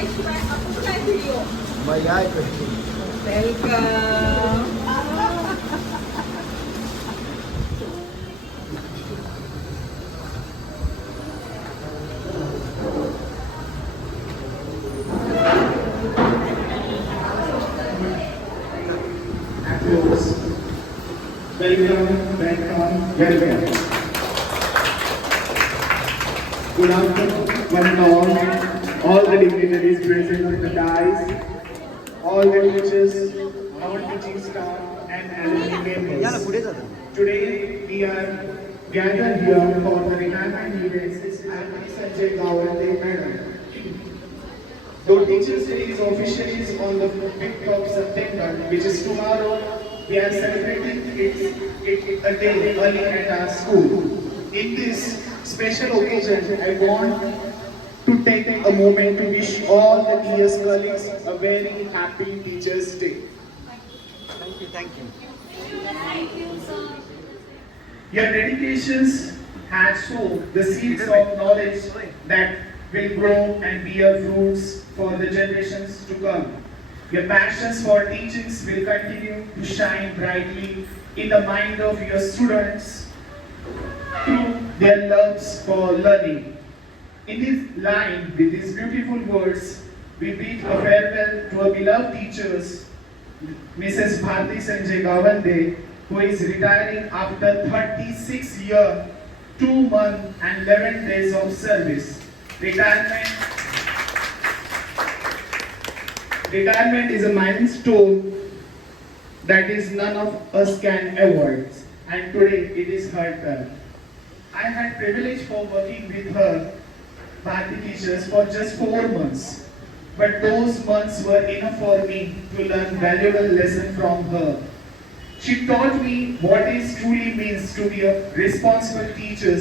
Welcome. Good afternoon, one and all the dignitaries present on the dais, all the teachers, our teaching staff, and alumni members. Today we are gathered here for the retirement events at Sanjay Gawande Madam. Though Teachers' Day is officially on the 5th of September, which is tomorrow, we are celebrating it a day early at our school. In this special occasion, I want to take a moment to wish all the TS colleagues a very happy Teachers' Day. Thank you, thank you. Thank you, sir. Your dedications have sown the seeds of knowledge that will grow and bear fruits for the generations to come. Your passions for teachings will continue to shine brightly in the mind of your students through their loves for learning. In this line, with these beautiful words, we bid a farewell to our beloved teachers, Mrs. Bharti Sanjay Gawande, who is retiring after 36 years, 2 months and 11 days of service. Retirement is a milestone that is none of us can avoid, and today it is her turn. I had privilege for working with her Bharati teachers for just 4 months, but those months were enough for me to learn valuable lessons from her. She taught me what it truly means to be a responsible teacher,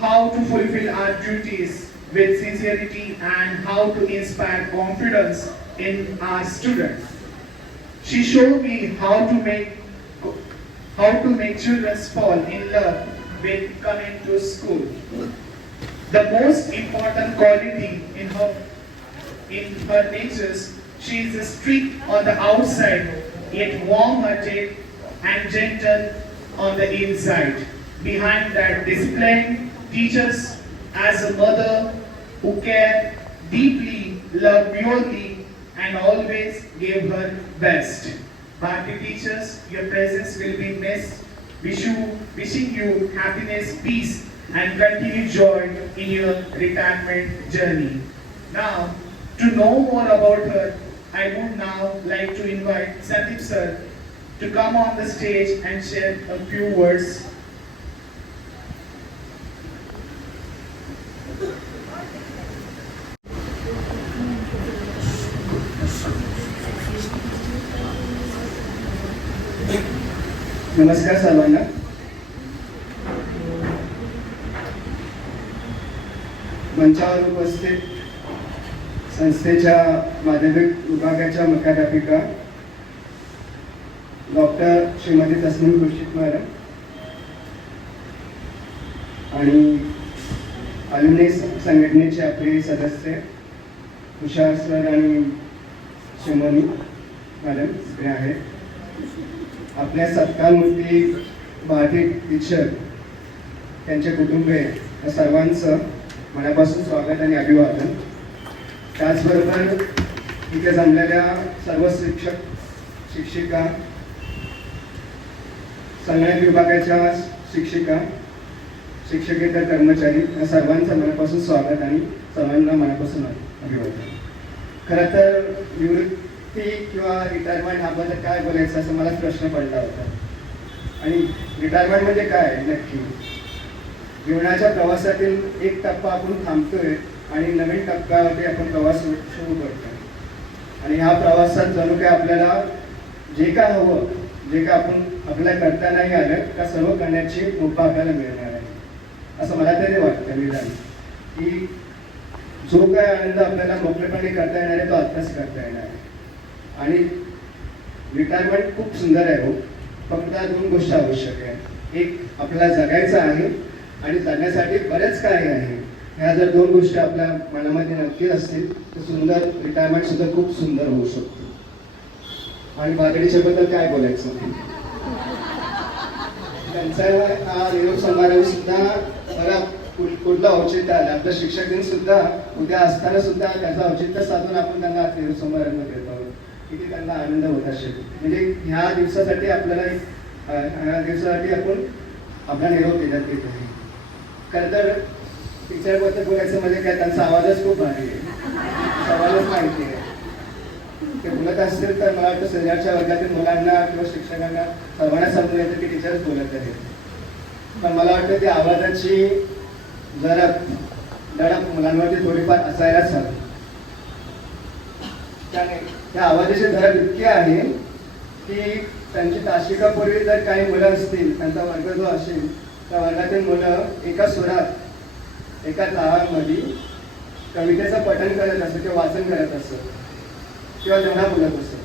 how to fulfill our duties with sincerity, and how to inspire confidence in our students. She showed me how to make children fall in love with coming to school. The most important quality in her nature, she is strict on the outside, yet warm-hearted and gentle on the inside. Behind that discipline, teaches as a mother who cared deeply, loved purely, and always gave her best. Bharti teachers, your presence will be missed. Wishing you happiness, peace, and continued joy in your retirement journey. Now, to know more about her, I would now like to invite Sandeep sir to come on the stage and share a few words. नमस्कार सर्वांना. मंचावर उपस्थित संस्थेच्या माध्यमिक विभागाच्या मुख्याध्यापिका doctor Shrimati Tasneem Khurshid madam आणि अलुमनी संघटनेचे आपले सदस्य तुषार सर आणि शिमोनी मॅडम इकडे आहेत. आपल्या सत्कारमूर्ती भारती टीचर त्यांचे कुटुंबीय या सर्वांचं मनापासून स्वागत आणि अभिवादन. त्याचबरोबर इथे जमलेल्या सर्व शिक्षक शिक्षिका, संगणक विभागाच्या शिक्षिका, शिक्षकेतर कर्मचारी या सर्वांचं मनापासून स्वागत आणि सर्वांना मनापासून अभिवादन. खरं तर निवृत्ती किंवा रिटायरमेंट ह्याबद्दल काय बोलायचं असं मला प्रश्न पडला होता. आणि रिटायरमेंट म्हणजे काय नक्की? जीवनाच्या प्रवासातील एक टप्पा आपण थांबतोय आणि नवीन टप्प्यावरती आपण प्रवास सुरू करतोय. आणि ह्या प्रवासात जणू काय आपल्याला जे काय हवं, जे काय आपण आपल्याला करता नाही आलं का सर्व करण्याची मुभा आपल्याला मिळणार आहे असं मला तरी वाटतं. निदान की जो काय आनंद आपल्याला मोकळेपणे करता येणार आहे तो आत्ताच करता येणार आहे. आणि रिटायरमेंट खूप सुंदर आहे हो. फक्त 2 गोष्टी आवश्यक आहे. एक, आपल्याला जगायचं आहे आणि जगण्यासाठी बरेच काय आहे. ह्या जर दोन गोष्टी आपल्या मनामध्ये नक्कीच असतील तर सुंदर रिटायरमेंट सुद्धा खूप सुंदर होऊ शकतो. आणि बातडीच्या बद्दल काय बोलायचं, त्यांचा हा निरोप समारंभ सुद्धा मला कुठलं औचित्य आलं. आपलं शिक्षक दिन सुद्धा उद्या असताना सुद्धा त्याचं औचित्य साधून आपण त्यांना आज निरोप समारंभ देत आहोत. किती त्यांना आनंद होत असेल. म्हणजे ह्या दिवसासाठी आपल्याला ह्या दिवसासाठी आपण आपला निरोप देण्यात येत आहे. खरं तर टीचरबद्दल बोलायचं म्हणजे काय, त्यांचा आवाजच खूप भारी आहे, सवालच माहिती आहे. ते बोलत असतील तर मला वाटतं शेजारच्या वर्गातील मुलांना किंवा शिक्षकांना सर्वांना समजून येतं की टीचरच बोलत आहेत. पण मला वाटतं ती आवाजाची धडक मुलांवरती थोडीफार असायलाच हवी. त्याने त्या आवाजाची धडक इतकी आहे की त्यांची तासिकापूर्वी जर काही मुलं असतील, त्यांचा वर्ग जो असेल त्या वर्गातील मुलं एका सुरात एका ताळामध्ये कवितेचं पठण करत असत किंवा वाचन करत असत किंवा जेवढा बोलत असत.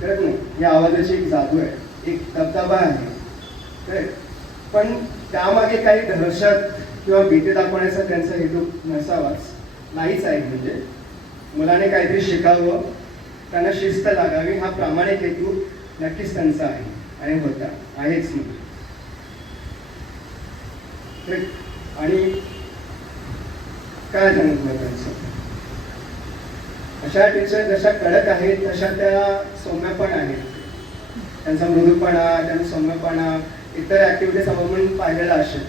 कळत नाही, या आवाजाची एक जादू आहे, एक दबदबा आहे. पण त्यामागे काही दहशत किंवा भीती दाखवण्याचा त्यांचा हेतू नसावाच, नाहीच आहे. म्हणजे मुलाने काहीतरी शिकावं, त्यांना शिस्त लागावी, हा प्रामाणिक हेतू नक्कीच त्यांचा आहे आणि होता आहेच. आणि काय सांगितलं त्यांचं, अशा टीचर जशा कडक आहेत तशा त्या सौम्य पण आहेत. त्यांचा मृदूपणा, त्यांचा सौम्यपणा, इतर ऍक्टिव्हिटीज आपण पाहिलेला असेल.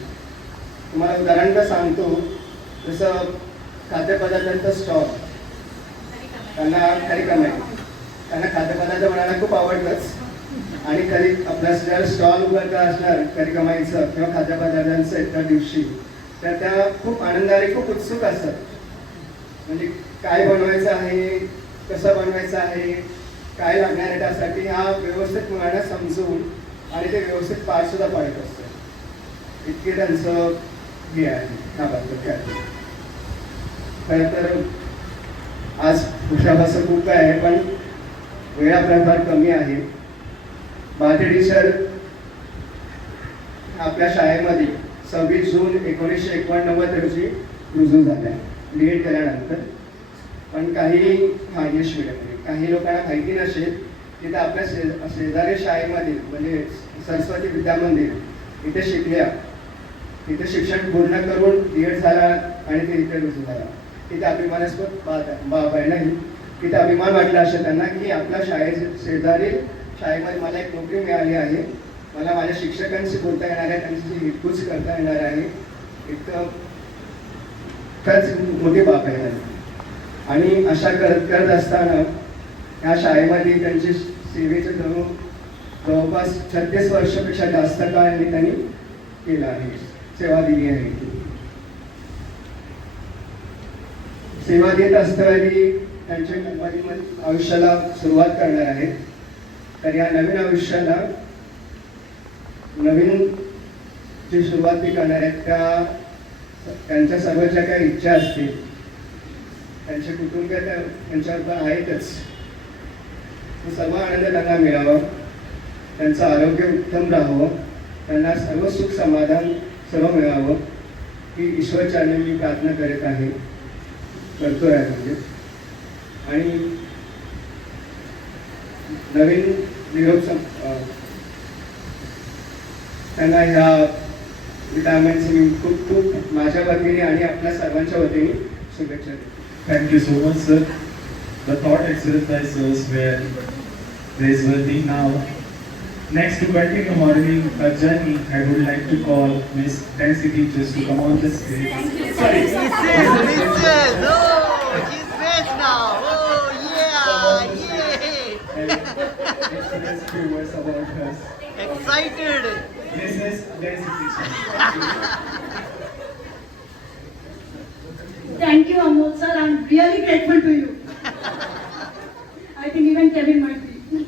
तुम्हाला उदाहरण सांगतो, जसं खाद्यपदार्थांचा स्टॉल, त्यांना खरी कमाई, त्यांना खाद्यपदार्थ बनायला खूप आवडतंच. आणि कधी आपला जर स्टॉल उघडता असणार करी कमाईचं किंवा खाद्यपदार्थांचं एका दिवशी, तर त्या खूप आनंदाने खूप उत्सुक असतात. म्हणजे काय बनवायचं आहे, कसं बनवायचं आहे, काय लागणार आहे, त्यासाठी हा व्यवस्थित मुलांना समजून आणि ते व्यवस्थित पार सुद्धा पाडत असतात. इतके त्यांचं हे आहे ह्या बाबतीत. खरं तर आज पुरुषाभास खूप काय आहे, पण वेळाप्रमार कमी आहे. भारती टीचर आपल्या शाळेमध्ये 26 जून 1989 रोजी रुजू झाल्या बीएड केल्यानंतर. पण काही इंग्लिश मीडियममध्ये काही लोकांना माहिती नसेल, तिथे आपल्या शेजारी शाळेमध्ये म्हणजे सरस्वती विद्या मंदिर इथे शिकल्या. तिथे शिक्षण पूर्ण करून बीएड झाला आणि ते इथे रुजू झाला. तिथे अभिमानास्पद बाब आहे नाही, तिथे अभिमान वाटला असेल त्यांना की आपल्या शेजारी शाळेमध्ये मला एक नोकरी मिळाली आहे, मला माझ्या शिक्षकांशी बोलता येणार आहे, त्यांची हितगुज करता येणार आहे. इतकं खरंच मोठी बाब आहे. आणि अशा करत असताना ह्या शाळेमध्ये त्यांची सेवेचे जवळपास 36 वर्षापेक्षा जास्त काळ त्यांनी केला आहे, सेवा दिली आहे. सेवा देत असताना त्यांच्या आयुष्याला सुरुवात करणार आहेत. तर या नवीन आयुष्याला नवीन जी सुरुवात ती करणार आहेत, त्यांच्या सर्व ज्या काही इच्छा असतील, त्यांचे कुटुंब त्यांच्यावर पण आहेतच, तो सर्व आनंद त्यांना मिळावं, त्यांचं आरोग्य उत्तम राहावं, त्यांना सर्व सुख समाधान सर्व मिळावं ही ईश्वरचरणी मी प्रार्थना करतो आहे. म्हणजे आणि नवीन निरोप त्यांना ह्या रिटायरमेंटची मी खूप खूप माझ्या वतीने आणि आपल्या सर्वांच्या वतीने शुभेच्छा देतो. Thank you so much, sir. The thought exercises were praiseworthy. Now, next to continue our journey, I would like to call Miss Fancy Teachers to come on the stage. Sorry. Princess! Oh, she's best now! Oh, yeah! Yeah! Let's few words about her. Excited! Mrs. Fancy Teacher. Thank you, Amol sir. I'm really grateful to you. I think even Kevin might be.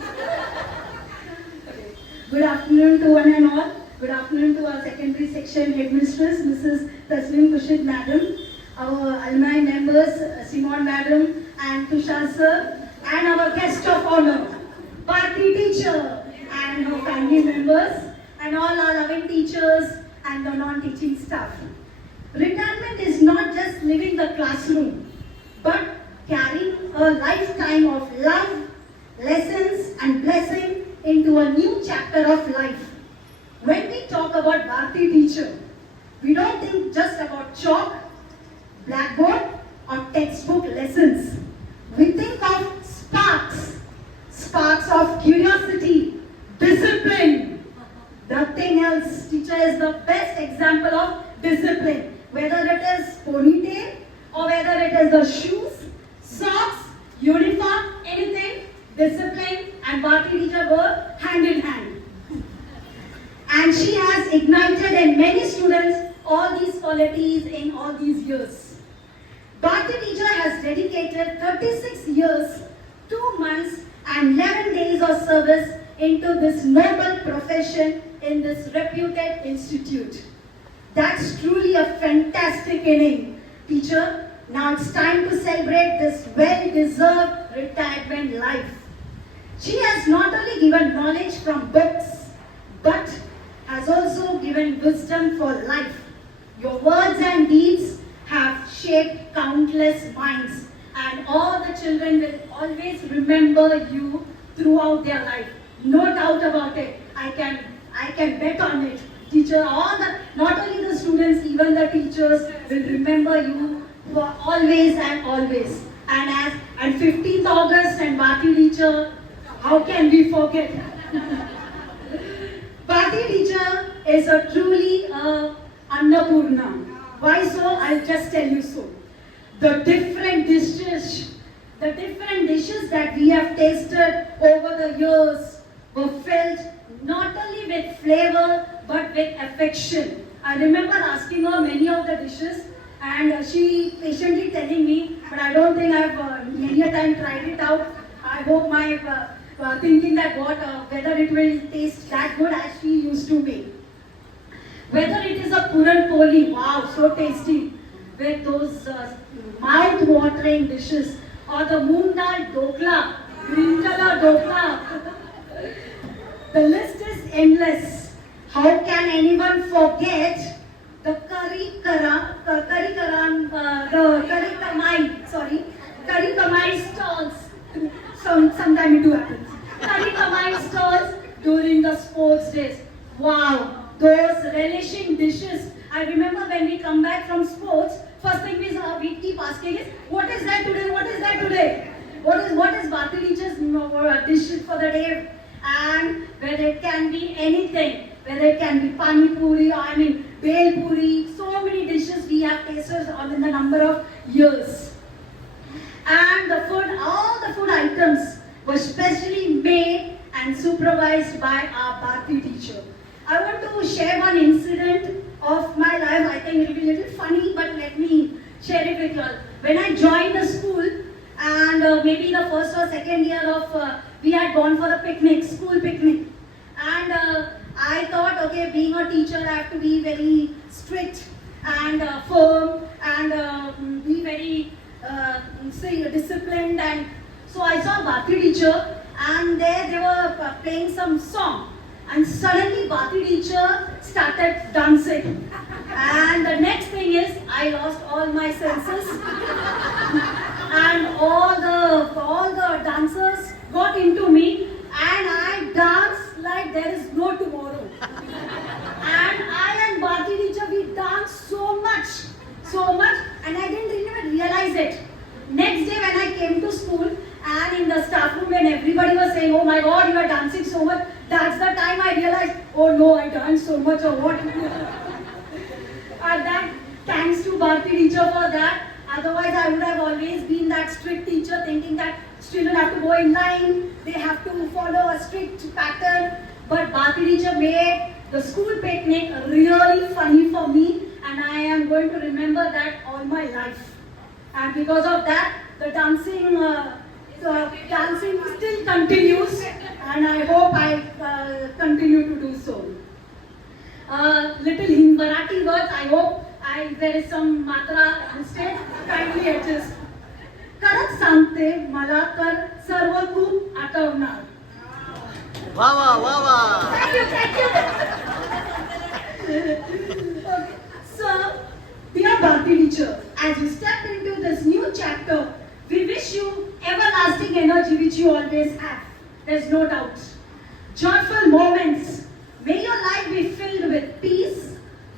Good afternoon to one and all. Good afternoon to our secondary section headmistress, Mrs. Taslim Kushit Madam, our alumni members, Simon Madam and Tushar sir, and our guest of honor, Bharti teacher and her family members, and all our loving teachers and the non-teaching staff. Retirement is not just leaving the classroom, but carrying a lifetime of love, lessons, and blessing into a new chapter of life. When we talk about Bharti teacher, we don't think just about chalk, blackboard, or textbook lessons. We think of sparks of curiosity, discipline. Nothing else. Teacher is the best example of discipline. Whether it is ponytail or whether it is the shoes, socks, uniform, anything, discipline and Bharti teacher go hand in hand. And she has ignited in many students all these qualities in all these years. Bharti teacher has dedicated 36 years, 2 months and 11 days of service into this noble profession in this reputed institute. That's truly a fantastic inning, teacher. Now it's time to celebrate this well-deserved retirement life. She has not only given knowledge from books, but has also given wisdom for life. Your words and deeds have shaped countless minds, and all the children will always remember you throughout their life. No doubt about it. I can bet on it. Teacher, not only the students, even the teachers will remember you for always and always. And 15th August and Bharti teacher, how can we forget? Bharti teacher is a truly Annapurna. Why so? I'll just tell you so. The different dishes that we have tasted over the years were filled not only with flavor but with affection. I remember asking her many of the dishes and she patiently telling me, but I don't think I've many a time tried it out. I hope my thinking that whether it will taste that good as she used to make. Whether it is a Puran Poli, wow, so tasty, with those mouth-watering dishes, or the moong dal dokla, green color dokla. The list is endless. How can anyone forget the curry kamai stalls? Sometime it do happen. Curry kamai stalls during the sports days. Wow, those relishing dishes. I remember when we come back from sports, first thing we keep asking is, what is that today? What is that today? What is Bharti teacher's dishes for the day? And whether it can be anything, whether it can be pani puri, bel puri, so many dishes we have tasted in the number of years. And the food, all the food items were specially made and supervised by our Bharti teacher. I want to share one incident of my life. I think it will be a little funny, but let me share it with you all. When I joined the school, and maybe the first or second year of, we had gone for a picnic, school picnic. And I thought, okay, being a teacher, I have to be very strict and firm and be very disciplined. And so I saw Bharti teacher, and there they were playing some song. And suddenly Bharti teacher started dancing. And the next thing is, I lost all my senses. And all the dancers got into me, and I danced like there is no tomorrow. And I and Bharti teacher, we danced so much, and I didn't even realize it. Next day when I came to school, and in the staff room when everybody was saying, oh my God, you are dancing so much, that's the time I realized, oh no, I danced so much or what. And that, thanks to Bharti teacher for that. Otherwise, I would have always been that strict teacher, thinking that students have to go in line, they have to follow a strict pattern. But Bharti teacher made the school picnic really funny for me, and I am going to remember that all my life. And because of that, the dancing still continues, and I hope I continue to do so. Little Marathi words, I hope there is some matra mistake, kindly adjust. खरंच सांगते मला तर सर्व खूप आठवणार. Wow. Thank you. So, dear you always have. There's no doubt. Joyful moments. May your life be filled with peace,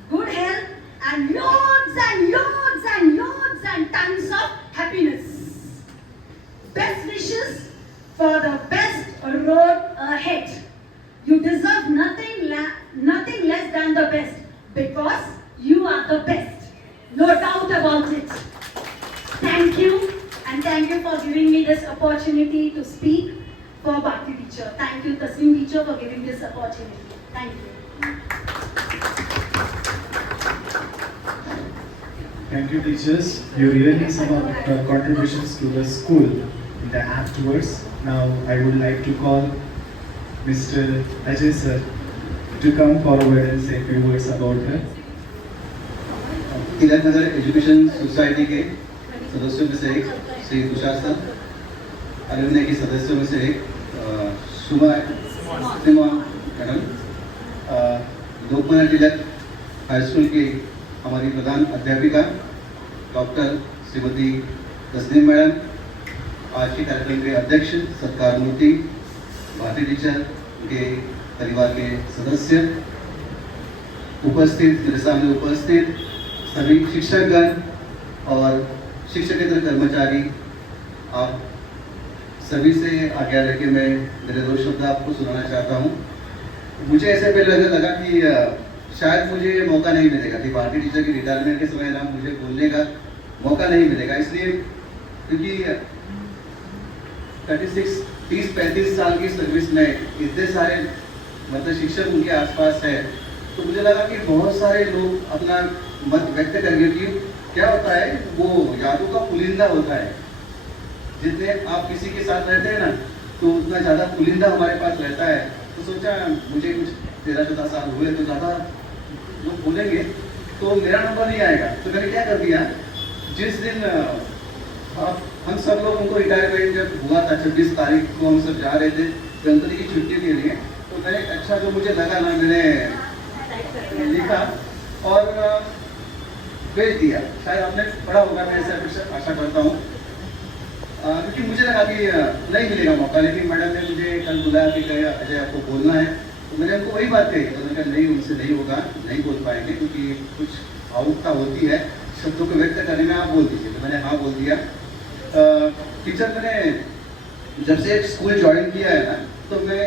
good health, and loads and loads and loads and tons of happiness. Best wishes for the best road ahead. You deserve nothing less than the best because you are the best. No doubt about it. Thank you, and thank you for giving me this opportunity to speak for Bharti teacher. Thank you, Tasneem teacher, for giving this opportunity. Thank you. Thank you, teachers. You really some of the contributions to the school in the afterwards. Now I would like to call Mr. Ajay sir to come forward and say a few words about her. Tilak Nagar education society के सदस्यों में से एक Shri Tushar sir, अलुमनी के सदस्यों में से एक सिमा madam, Lokmanya Tilak हाई school की हमारी प्रधान अध्यापिका डॉक्टर श्रीमती तस्नीम मैडम, आज के कार्यक्रम के अध्यक्ष सत्कार मूर्ति, भारती टीचर के परिवार के सदस्य, उपस्थित मेरे सामने उपस्थित सभी शिक्षकगण और शिक्षकेतर कर्मचारी, आप सभी से आज्ञा लेके मैं मेरे 2 शब्द आपको सुनाना चाहता हूँ। मुझे ऐसे पहले लगा कि शायद मुझे मौका नहीं मिलेगा कि भारती टीचर की रिटायरमेंट के समय ना मुझे बोलने का मौका नहीं मिलेगा, इसलिए क्योंकि 30-35 साल की सर्विस में इतने सारे मतलब शिक्षक उनके आसपास है, तो मुझे लगा कि बहुत सारे लोग अपना मत व्यक्त करेंगे कि क्या होता है, वो यादों का पुलिंदा होता है। जितने आप किसी के साथ रहते हैं ना, तो उतना ज़्यादा पुलिंदा हमारे पास रहता है। तो सोचा मुझे कुछ 13-14 साल हुए तो ज़्यादा लोग बोलेंगे तो मेरा नंबर नहीं आएगा, तो मैंने क्या कर दिया, जिस दिन हम सब लोग उनको रिटायरमेंट जब हुआ था 26 तारीख को हम सब जा रहे थे गणपति की छुट्टी के लिए, तो मैंने अच्छा जो मुझे लगा ना मैंने लिखा और भेज दिया। शायद आपने पढ़ा होगा, मैं ऐसा आशा करता हूँ, क्योंकि मुझे लगा कि नहीं मिलेगा मौका, लेकिन मैडम ने मुझे कल बुलाया कि अजय आपको बोलना है, तो मैंने उनको वही बात कही। तो मैंने कहा नहीं, उनसे नहीं होगा, नहीं बोल पाएंगे क्योंकि कुछ भावुकता होती है शब्दों को व्यक्त करने में, आप बोल दीजिए। तो मैंने हाँ बोल दिया। टीचर मैंने जब से स्कूल ज्वाइन किया है ना, तो मैं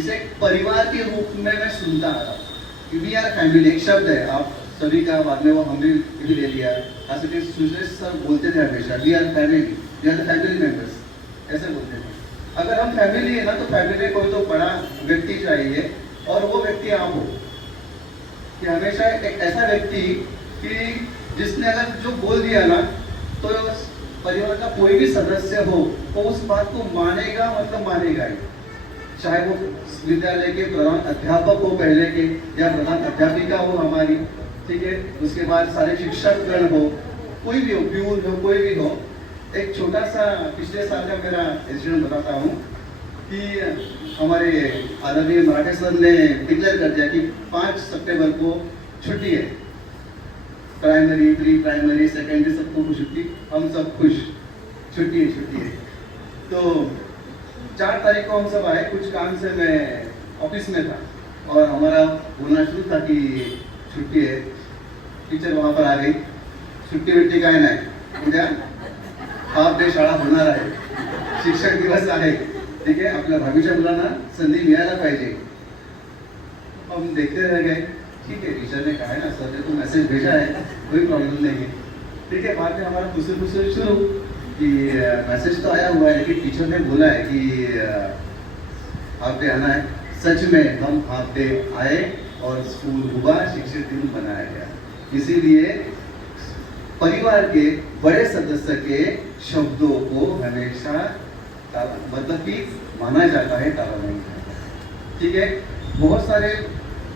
इसे परिवार के रूप में मैं सुनता आ रहा हूँ। वी आर फैमिली एक शब्द है, आप सभी का बाद में वो हम भी ले लिया। सर बोलते थे हमेशा we are family, we are the family members, ऐसे बोलते थे। अगर हम फैमिली है ना, तो फैमिली में कोई तो बड़ा व्यक्ति चाहिए, और वो व्यक्ति आप हो कि हमेशा एक ऐसा व्यक्ति कि जिसने अगर जो बोल दिया ना, तो परिवार का कोई भी सदस्य हो वो उस बात को मानेगा, मतलब मानेगा ही। चाहे वो विद्यालय के प्रधान अध्यापक हो पहले के, या प्रधान अध्यापिका हो हमारी, ठीक है, उसके बाद सारे शिक्षकगण हो, कोई भी हो, प्यून हो, कोई भी हो। एक छोटा सा पिछले साल का मेरा इंसिडेंट बताता हूँ कि हमारे आदरणीय मराठे सर ने डिक्लेयर कर दिया कि 5 सितंबर को छुट्टी है, प्राइमरी, प्री प्राइमरी, सेकेंडरी सबको छुट्टी, हम सब खुश, छुट्टी है। तो 4 तारीख को हम सब आए, कुछ काम से मैं ऑफिस में था और हमारा बोलना शुरू था कि छुट्टी है। टीचर वहाँ पर आ गई, सुट्टी काय नाही, उद्या हाफ डे शाळा होणार आहे, शिक्षक दिवस आहे, ठीक है, आपल्या भावीच्या मुलांना संधी मिळायला पाहिजे। हम देखते रह गए, ठीक है, टीचर ने कहा है ना, सर ने तो मैसेज भेजा है, कोई प्रॉब्लम नहीं है, ठीक है। बाद में हमारा दूसरे शुरू कि मैसेज तो आया हुआ है, लेकिन टीचर ने बोला है कि हाफ डे आना है। सच में हम हाफ डे आए और स्कूल हुआ, शिक्षक दिन मनाया गया। इसीलिए परिवार के बड़े सदस्य के शब्दों को हमेशा मतलब कि माना जाता है, टाला नहीं जाता, ठीक है। बहुत सारे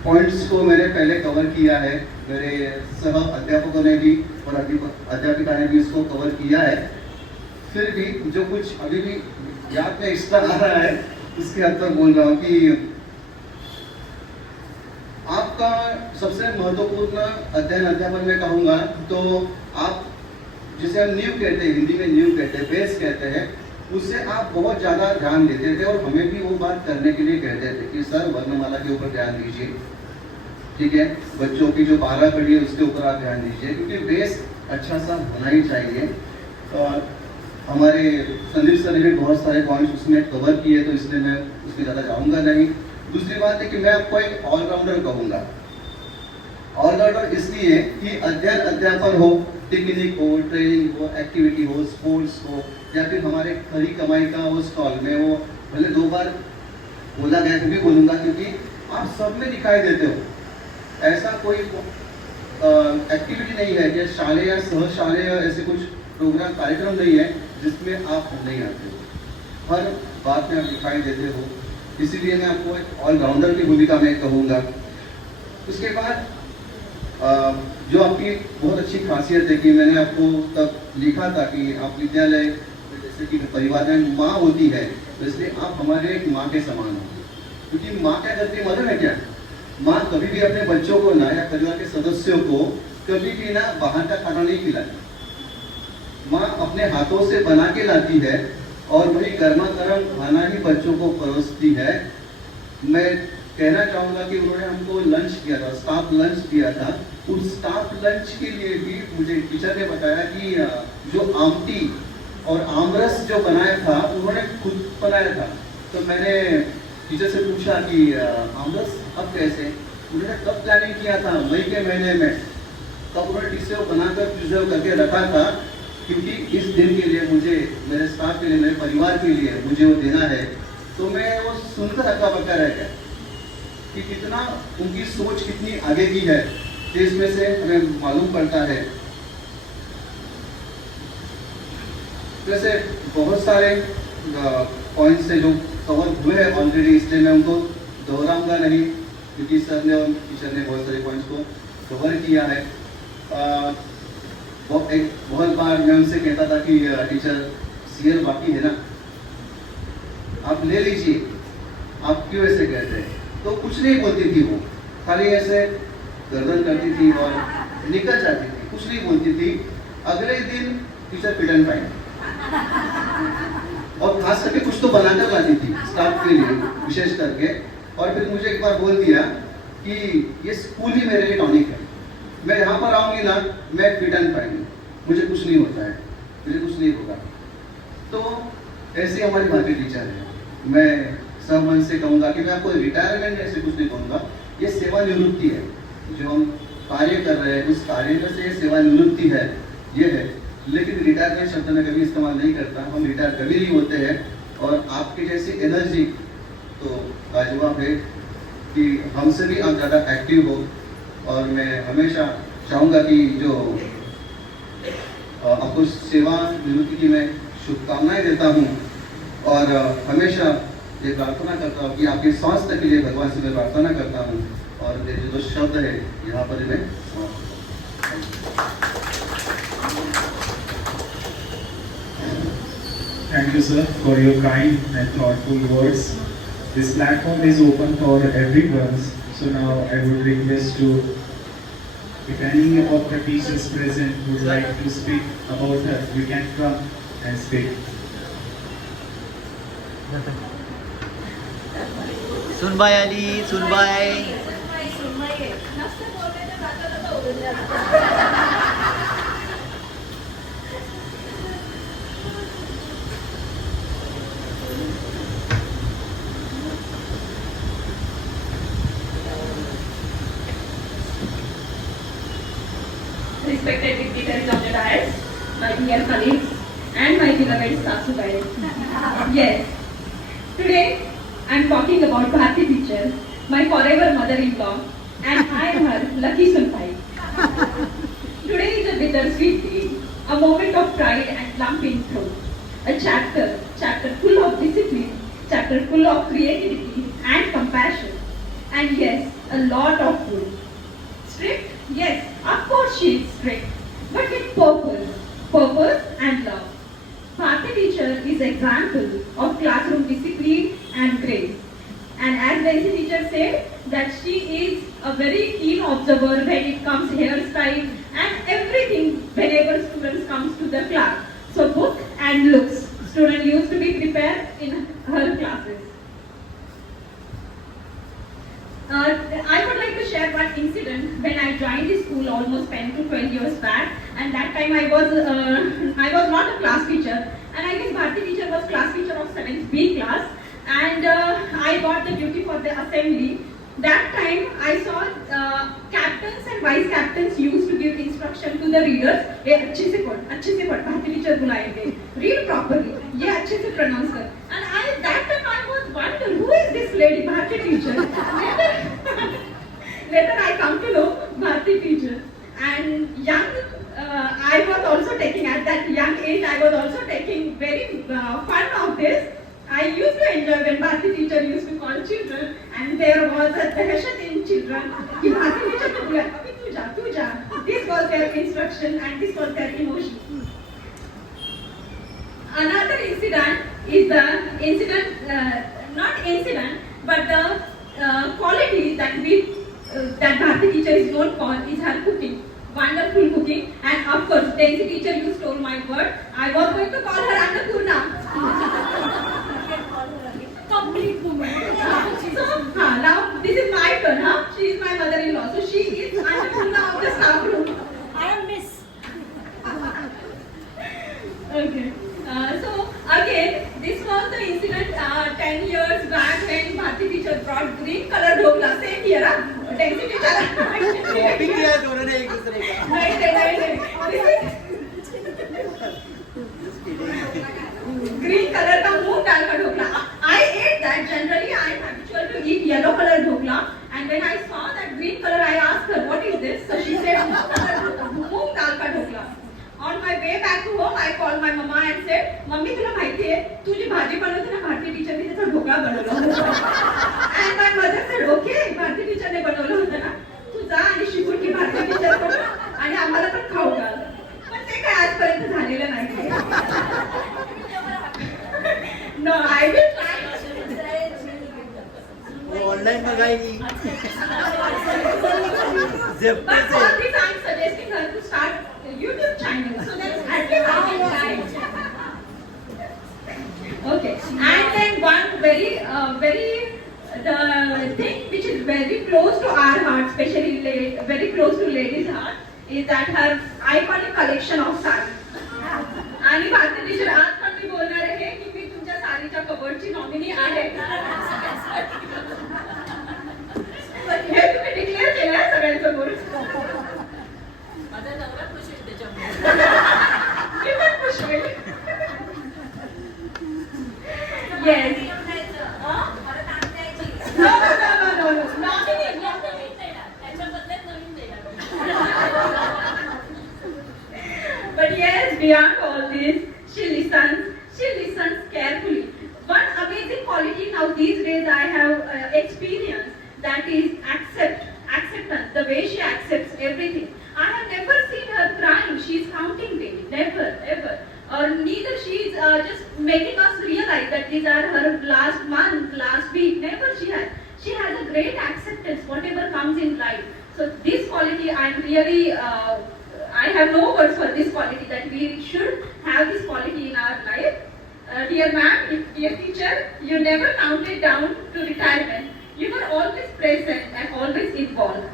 पॉइंट्स को मैंने पहले कवर किया है, मेरे सह अध्यापकों ने भी और अध्यापिका ने भी इसको कवर किया है। फिर भी जो कुछ अभी भी याद में एक्स्ट्रा आ रहा है, उसके हद तक बोल रहा हूँ कि आपका सबसे महत्वपूर्ण अध्ययन अध्यापन में कहूँगा तो आप जिसे हम नींव कहते हैं, हिंदी में नींव कहते हैं, बेस कहते हैं, उससे आप बहुत ज़्यादा ध्यान देते थे और हमें भी वो बात करने के लिए कहते थे कि सर वर्णमाला के ऊपर ध्यान दीजिए, ठीक है, बच्चों की जो 12 कड़ी है उसके ऊपर आप ध्यान दीजिए, क्योंकि बेस अच्छा सा होना ही चाहिए। और हमारे संदीप सर ने भी बहुत सारे पॉइंट्स उसमें कवर किए, तो इसलिए मैं उसमें ज़्यादा जाऊँगा नहीं। दूसरी बात है कि मैं आपको एक ऑलराउंडर कहूँगा। ऑलराउंडर इसलिए कि अध्ययन अध्यापन हो, टेक्निक हो, ट्रेनिंग हो, एक्टिविटी हो, स्पोर्ट्स हो, या फिर हमारे खरी कमाई का वो स्टॉल में, वो भले 2 बार बोला गया, भी बोलूँगा क्योंकि आप सब में दिखाई देते हो। ऐसा कोई एक्टिविटी नहीं है कि शालेय या सह शालेय ऐसे कुछ प्रोग्राम कार्यक्रम नहीं है जिसमें आप नहीं आते हो। हर बात में आप दिखाई देते हो, इसीलिए मैं आपको एक ऑलराउंडर की भूमिका में कहूँगा। उसके बाद जो आपकी बहुत अच्छी खासियत है कि मैंने आपको तब लिखा था कि आप विद्यालय जैसे कि परिवार में माँ होती है, तो इसलिए आप हमारे एक माँ के समान हो। क्योंकि माँ क्या करती है, मदर है क्या? माँ कभी भी अपने बच्चों को ना या परिवार के सदस्यों को कभी भी ना बाहर का खाना नहीं खिलाती। माँ अपने हाथों से बना के लाती है और वही गर्मा गर्म खाना ही बच्चों को परोसती है। मैं कहना चाहूँगा कि उन्होंने हमको लंच किया था, स्टाफ लंच किया था। उस स्टाफ लंच के लिए भी मुझे टीचर ने बताया कि जो आमटी और आमरस जो बनाया था उन्होंने खुद बनाया था। तो मैंने टीचर से पूछा कि आमरस अब कैसे? उन्होंने कब प्लानिंग किया था? मई के महीने में। तब उन्होंने टीचर बनाकर प्रिजर्व करके रखा था, क्योंकि इस दिन के लिए मुझे, मेरे स्टाफ के लिए, मेरे परिवार के लिए मुझे वो देना है। तो मैं वो सुनकर अक्का बक्का रह गया कि कितना उनकी सोच कितनी आगे की है, तो इसमें से हमें मालूम पड़ता है। वैसे बहुत सारे पॉइंट्स है जो कवर हुए हैं ऑलरेडी, इसलिए मैं उनको दोहराऊंगा नहीं, क्योंकि सर ने और टीचर ने बहुत सारे पॉइंट्स को कवर किया है। बहुत बार मैं उनसे कहता था कि टीचर सीएल बाकी है ना, आप ले लीजिए, आप क्यों ऐसे कहते हैं? तो कुछ नहीं बोलती थी वो, खाली ऐसे गर्दन करती थी और निकल जाती थी, कुछ नहीं बोलती थी। अगले दिन टीचर पिटन पाई, और खास करके कुछ तो बनाकर लाती थी स्टाफ के लिए विशेष करके। और फिर मुझे एक बार बोल दिया कि ये स्कूल ही मेरे लिए टॉनिक है, मैं यहाँ पर आऊँगी ना, मैं पिटन पाएंगी, मुझे कुछ नहीं होता है, मुझे कुछ नहीं होगा। तो ऐसे हमारी भारतीय टीचर है। मैं सब मन से कहूँगा कि मैं आपको रिटायरमेंट ऐसे कुछ नहीं कहूँगा, ये सेवानिवृत्ति है। जो हम कार्य कर रहे हैं उस कार्य में से ये सेवानिवृत्ति है, ये है। लेकिन रिटायरमेंट शब्द मैं कभी इस्तेमाल नहीं करता, हम रिटायर कभी नहीं होते हैं। और आपकी जैसी एनर्जी तो लाजवाब है कि हमसे भी आप ज़्यादा एक्टिव हो। और मैं हमेशा चाहूँगा कि जो आपको सेवानिवृत्ति की मैं शुभकामनाएं देता हूँ, और हमेशा ये प्रार्थना करता हूँ कि आपके स्वास्थ्य के लिए भगवान से मैं प्रार्थना करता हूँ। और मेरे जो शब्द है यहाँ पर मैं Thank you, sir, for your kind and thoughtful words. This platform is open for everyone. So now I would request to, if any of the teachers present would like to speak about her, you can come and speak. सुनबाई आली, सुनबाई. Respected dignitaries of the dais, my dear colleagues, and my beloved Sasubai. Yes, today I am talking about Bharti teacher, my forever mother-in-law, and I am her lucky Sunpai. Today is a bittersweet day, a moment of pride and lump in throat, a chapter full of discipline, chapter full of creativity and compassion, and yes, a lot of food. Strict? Yes, of course she is strict, but with purpose and love. Bharti teacher is example of classroom discipline and grace. And as Nancy teacher said, that she is a very keen observer when it comes hairstyle and everything whenever students comes to the class. So book and looks. student used to be prepared in her classes. I would like to share one incident when I joined the school almost 10 to 12 years back, and that time I was not a class teacher, and I guess Bharti teacher was class teacher of 7th B class, and I got the duty for the assembly. That time I saw captains and vice captains used to give instruction to the readers. ये अच्छे से पढ़ Bharti teacher बुलाएंगे, read properly, ये अच्छे से pronounce कर. And that time I was wonder who is this lady Bharti teacher. Later I come to know Bharti teacher. And I was also taking at that young age. I was also taking very fun of this. I used to enjoy when Bharti teacher used to call children, and there was a dahshat in children. कि Bharti teacher ने बोला अभी तू जा. This was their instruction and this was their emotion. Another incident is the not incident, but the quality that Bharti teacher is known for is her cooking. Wonderful cooking, and of course, Daisy teacher, you stole my word. I was going to call her Annapurna. Complete woman. So now this is my turn. She is my mother-in-law. So she is Annapurna of the staff room. I am Miss. Okay. So again, this was the incident 10 years back when Bharti teacher brought green color dhokla. Same here, Daisy teacher. Copy किया दोनों ने एक दूसरे का. Right. Green color का मूंग दाल का dhokla. I ate that. Generally, I am habitual to eat yellow color dhokla. And when I saw that green color, I asked her, "What is this?" So she said, "मूंग दाल का dhokla." On my way back to home, I called my mama and said, "Mummy, तुला माहिती आहे, तू जी भाजी बनवते ना, भारती टीचरने त्याचा ढोकळा बनवला होता." And my mother said, "Okay, Bharti टीचरने बनवलं होतं ना, तू जा आणि शिकून की भारती टीचर बनव आणि आम्हाला पण खाऊ घाल." पण ते काय आजपर्यंत झालेलं नाही. No, I will try. वो ऑनलाइन मंगाएगी. Zepto But से. for this, I'm suggesting her to start a YouTube channel so that at least I can try. Okay, and then one the thing which is very close to our heart, especially very close to ladies' heart, is that her iconic collection of sarees. आणि Bharti teacher आज पण मी बोलणार आहे की मी तुमच्या साडीच्या कबर्डची nominee आहे. हे तुम्ही डिक्लेअर केलं आहे सगळ्यांसमोर. माझा नवरा खुश आहे त्याच्यामुळे. मी पण खुश होईल. Yes. No. Nominee. त्याच्या बदल्यात नवीन देणार. But yes, beyond all this, she listens carefully. One amazing quality now these days I have experienced, that is acceptance, the way she accepts everything. I have never seen her crying. She is counting days, never, ever. Or neither she is just making us realize that these are her last month, last week. Never she has. She has a great acceptance, whatever comes in life. So this quality, I'm really, I have no words for this quality, that we should have this quality in our life. Dear ma'am, dear teacher, you never counted down to retirement. You were always present and always involved.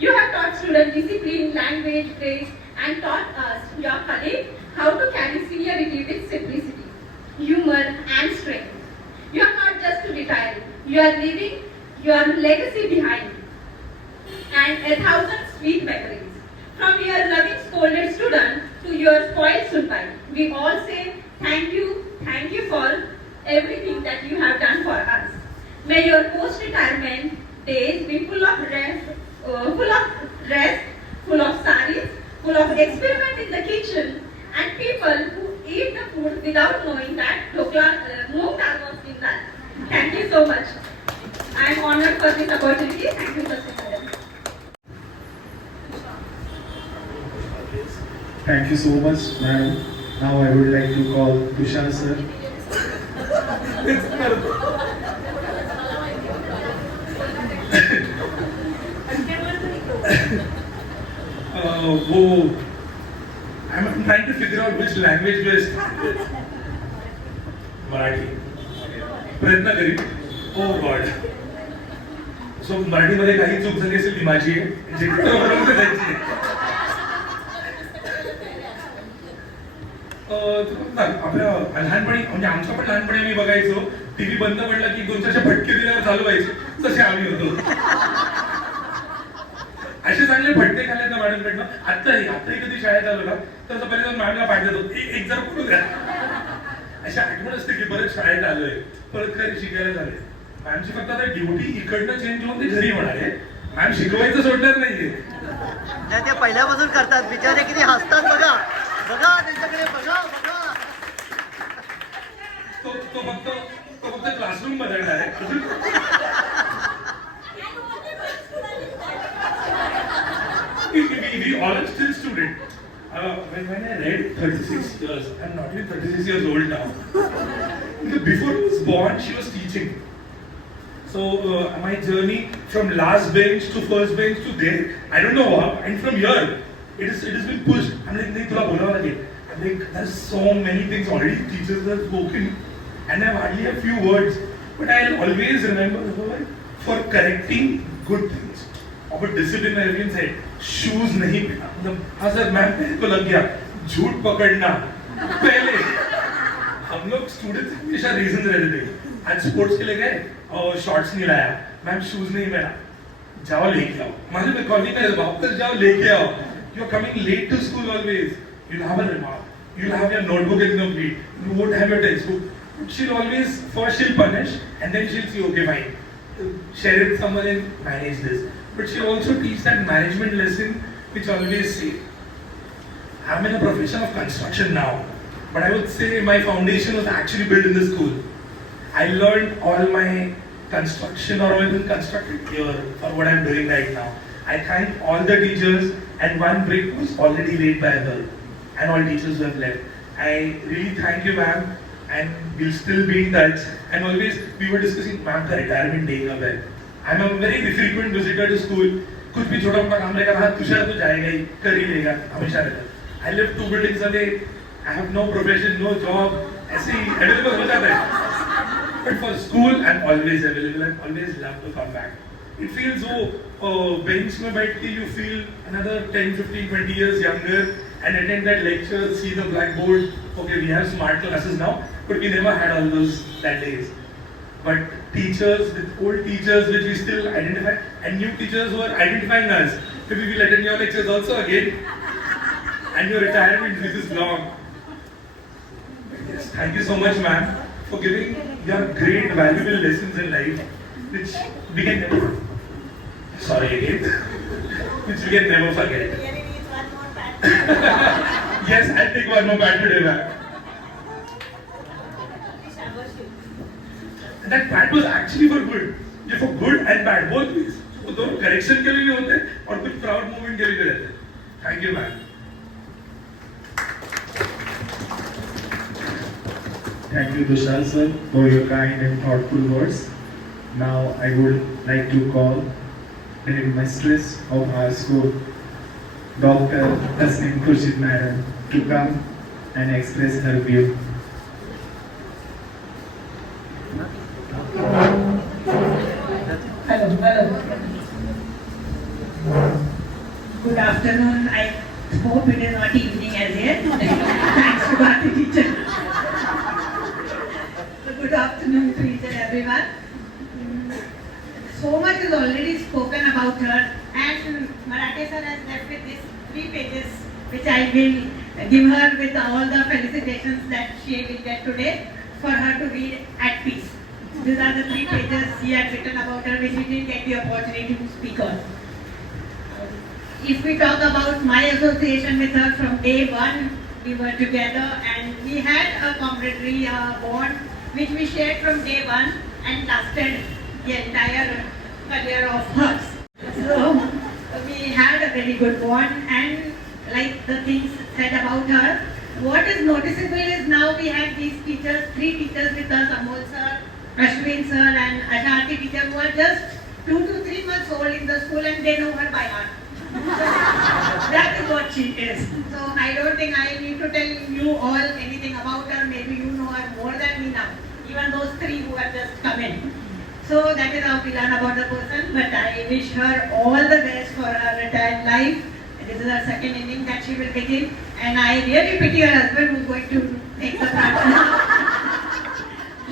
You have taught students discipline, language, grace, and taught us, your colleague, how to carry seniority with simplicity, humor, and strength. You are not just retiring, you are leaving your legacy behind and 1,000 sweet memories. From your loving scolded student to your spoiled Sunbai, we all say thank you for everything that you have done for us. May your post-retirement days be full of rest, full of sarees, full of experiment in the kitchen, and people who eat the food without knowing that moong dal was in that. Thank you so much. I am honored for this opportunity. Thank you, Mr. Madam. Thank you so much, ma'am. Now I would like to call Tushar sir. I'm trying to figure out which language based. Marathi प्रयत्न करीन. ओ God. So मराठीमध्ये काही चूक झाली असेल ती माझी आहे, जे बरोबर ते त्यांची आहे. आपल्या लहानपणी म्हणजे आमच्या पण लहानपणी आम्ही बघायचो टीव्ही बंद पडला की 2-4 फटके दिल्यावर चालू व्हायचे, तसे आम्ही होतो. असे चांगले फटके खाल्ले ना मॅडमकडनं. आताही कधी शाळेत आलो ना तर असं पहिले जाऊन मॅडमला पाठ देतो, एक जरा करू द्या. अशी आठवण असते की परत शाळेत आलोय, परत काही शिकायला झाले. मॅमची फक्त आता ड्युटी इकडनं चेंज होऊन ते घरी होणार आहे. मॅम शिकवायचं सोडणार नाहीये. नाही ते पहिल्यापासून करतात, बिचारे किती हसतात बघा बघा त्यांच्याकडे बघा बघा. तो फक्त क्लासरूम बदलणार आहे. We all are still student. When I read 36 years, I'm not even 36 years old now. Before I was born, she was teaching. So my journey from last bench to first bench to there, I don't know how. And from here, it has been pushed. I'm like, nahi, thula bola again. I'm like, there's so many things already teachers have spoken, and I have hardly a few words. But I'll always remember her for correcting good things. और discipline में everyone said, shoes नहीं पहना. मतलब हाँ sir ma'am पहले तो लग गया. झूठ पकड़ना पहले. हम लोग स्टूडेंट्स हमेशा रीजन रहते थे. आज स्पोर्ट्स के लिए गए और शॉर्ट्स नहीं लाया, मैम शूज नहीं पहना, जाओ लेके आओ. मतलब कॉलेज में वापस जाओ लेके आओ. You are coming late to school always. You'll have a remark. You'll have your notebook incomplete. You won't have your textbook. She'll always, first she'll punish and then she'll say, okay fine, share it with someone and manage this. But she'll also teach that management lesson which always say, I'm in a profession of construction now, but I would say my foundation was actually built in the school. I learned all my construction or even constructed here for what I'm doing right now. I thank all the teachers, and one brick was already laid by her, and all teachers who have left. I really thank you, ma'am, and we'll still be in touch. And always we were discussing, ma'am, the retirement day कब है? I'm a very frequent visitor to school. कुछ भी छोटा मोटा काम रहेगा, हाँ तुषार तो जाएगा ही, कर ही लेगा, हमेशा रहता. I live 2 buildings away. I have no profession, no job. ऐसे ही available हो जाता है. But for school, I'm always available. I always love to come back. It feels bench में बैठ के you feel another 10, 15, 20 years younger and attend that lecture, see the blackboard. Okay, we have smart classes now, but we never had all those that days. But teachers, with old teachers which we still identify, and new teachers who are identifying us. Maybe we'll attend your lectures also again. And your retirement, which is long. Yes, thank you so much, ma'am, for giving your great, valuable lessons in life, which we can never. Sorry again. Which we can never forget. Yes, I'll take one more bat today, ma'am. That bat was actually for good. ये for good and bad, both ways. वो दोनों correction के लिए भी होते हैं और कुछ proud moment के लिए भी रहते हैं. Thank you, ma'am. Thank you, Tushar sir, for your kind and thoughtful words. Now I would like to call the headmistress of our school, Dr. Tasneem Khurshid Madam, to come and express her view. Hello. Good afternoon. I hope it is not evening as yet. Thanks to Bharti teacher. Good afternoon to each and everyone. So much is already spoken about her, and Marathi sir has left with these 3 pages, which I will give her with all the felicitations that she will get today for her to read at peace. These are the 3 pages he had written about her, which we didn't get the opportunity to speak on. If we talk about my association with her from day one, we were together and we had a camaraderie, a bond, which we shared from day one and lasted the entire career of hers. So we had a very good bond, and like the things said about her, what is noticeable is now we have these teachers, 3 teachers with us, Amol sir, Ashwin sir and Ashanti teacher, who are just 2 to 3 months old in the school and they know her by heart. That is what she is. So I don't think I need to tell you all anything about her. Maybe you know her more than me now. Even those three who have just come in. So that is how we learn about the person. But I wish her all the best for her retired life. This is her second inning that she will begin. And I really pity her husband who's going to take the practice.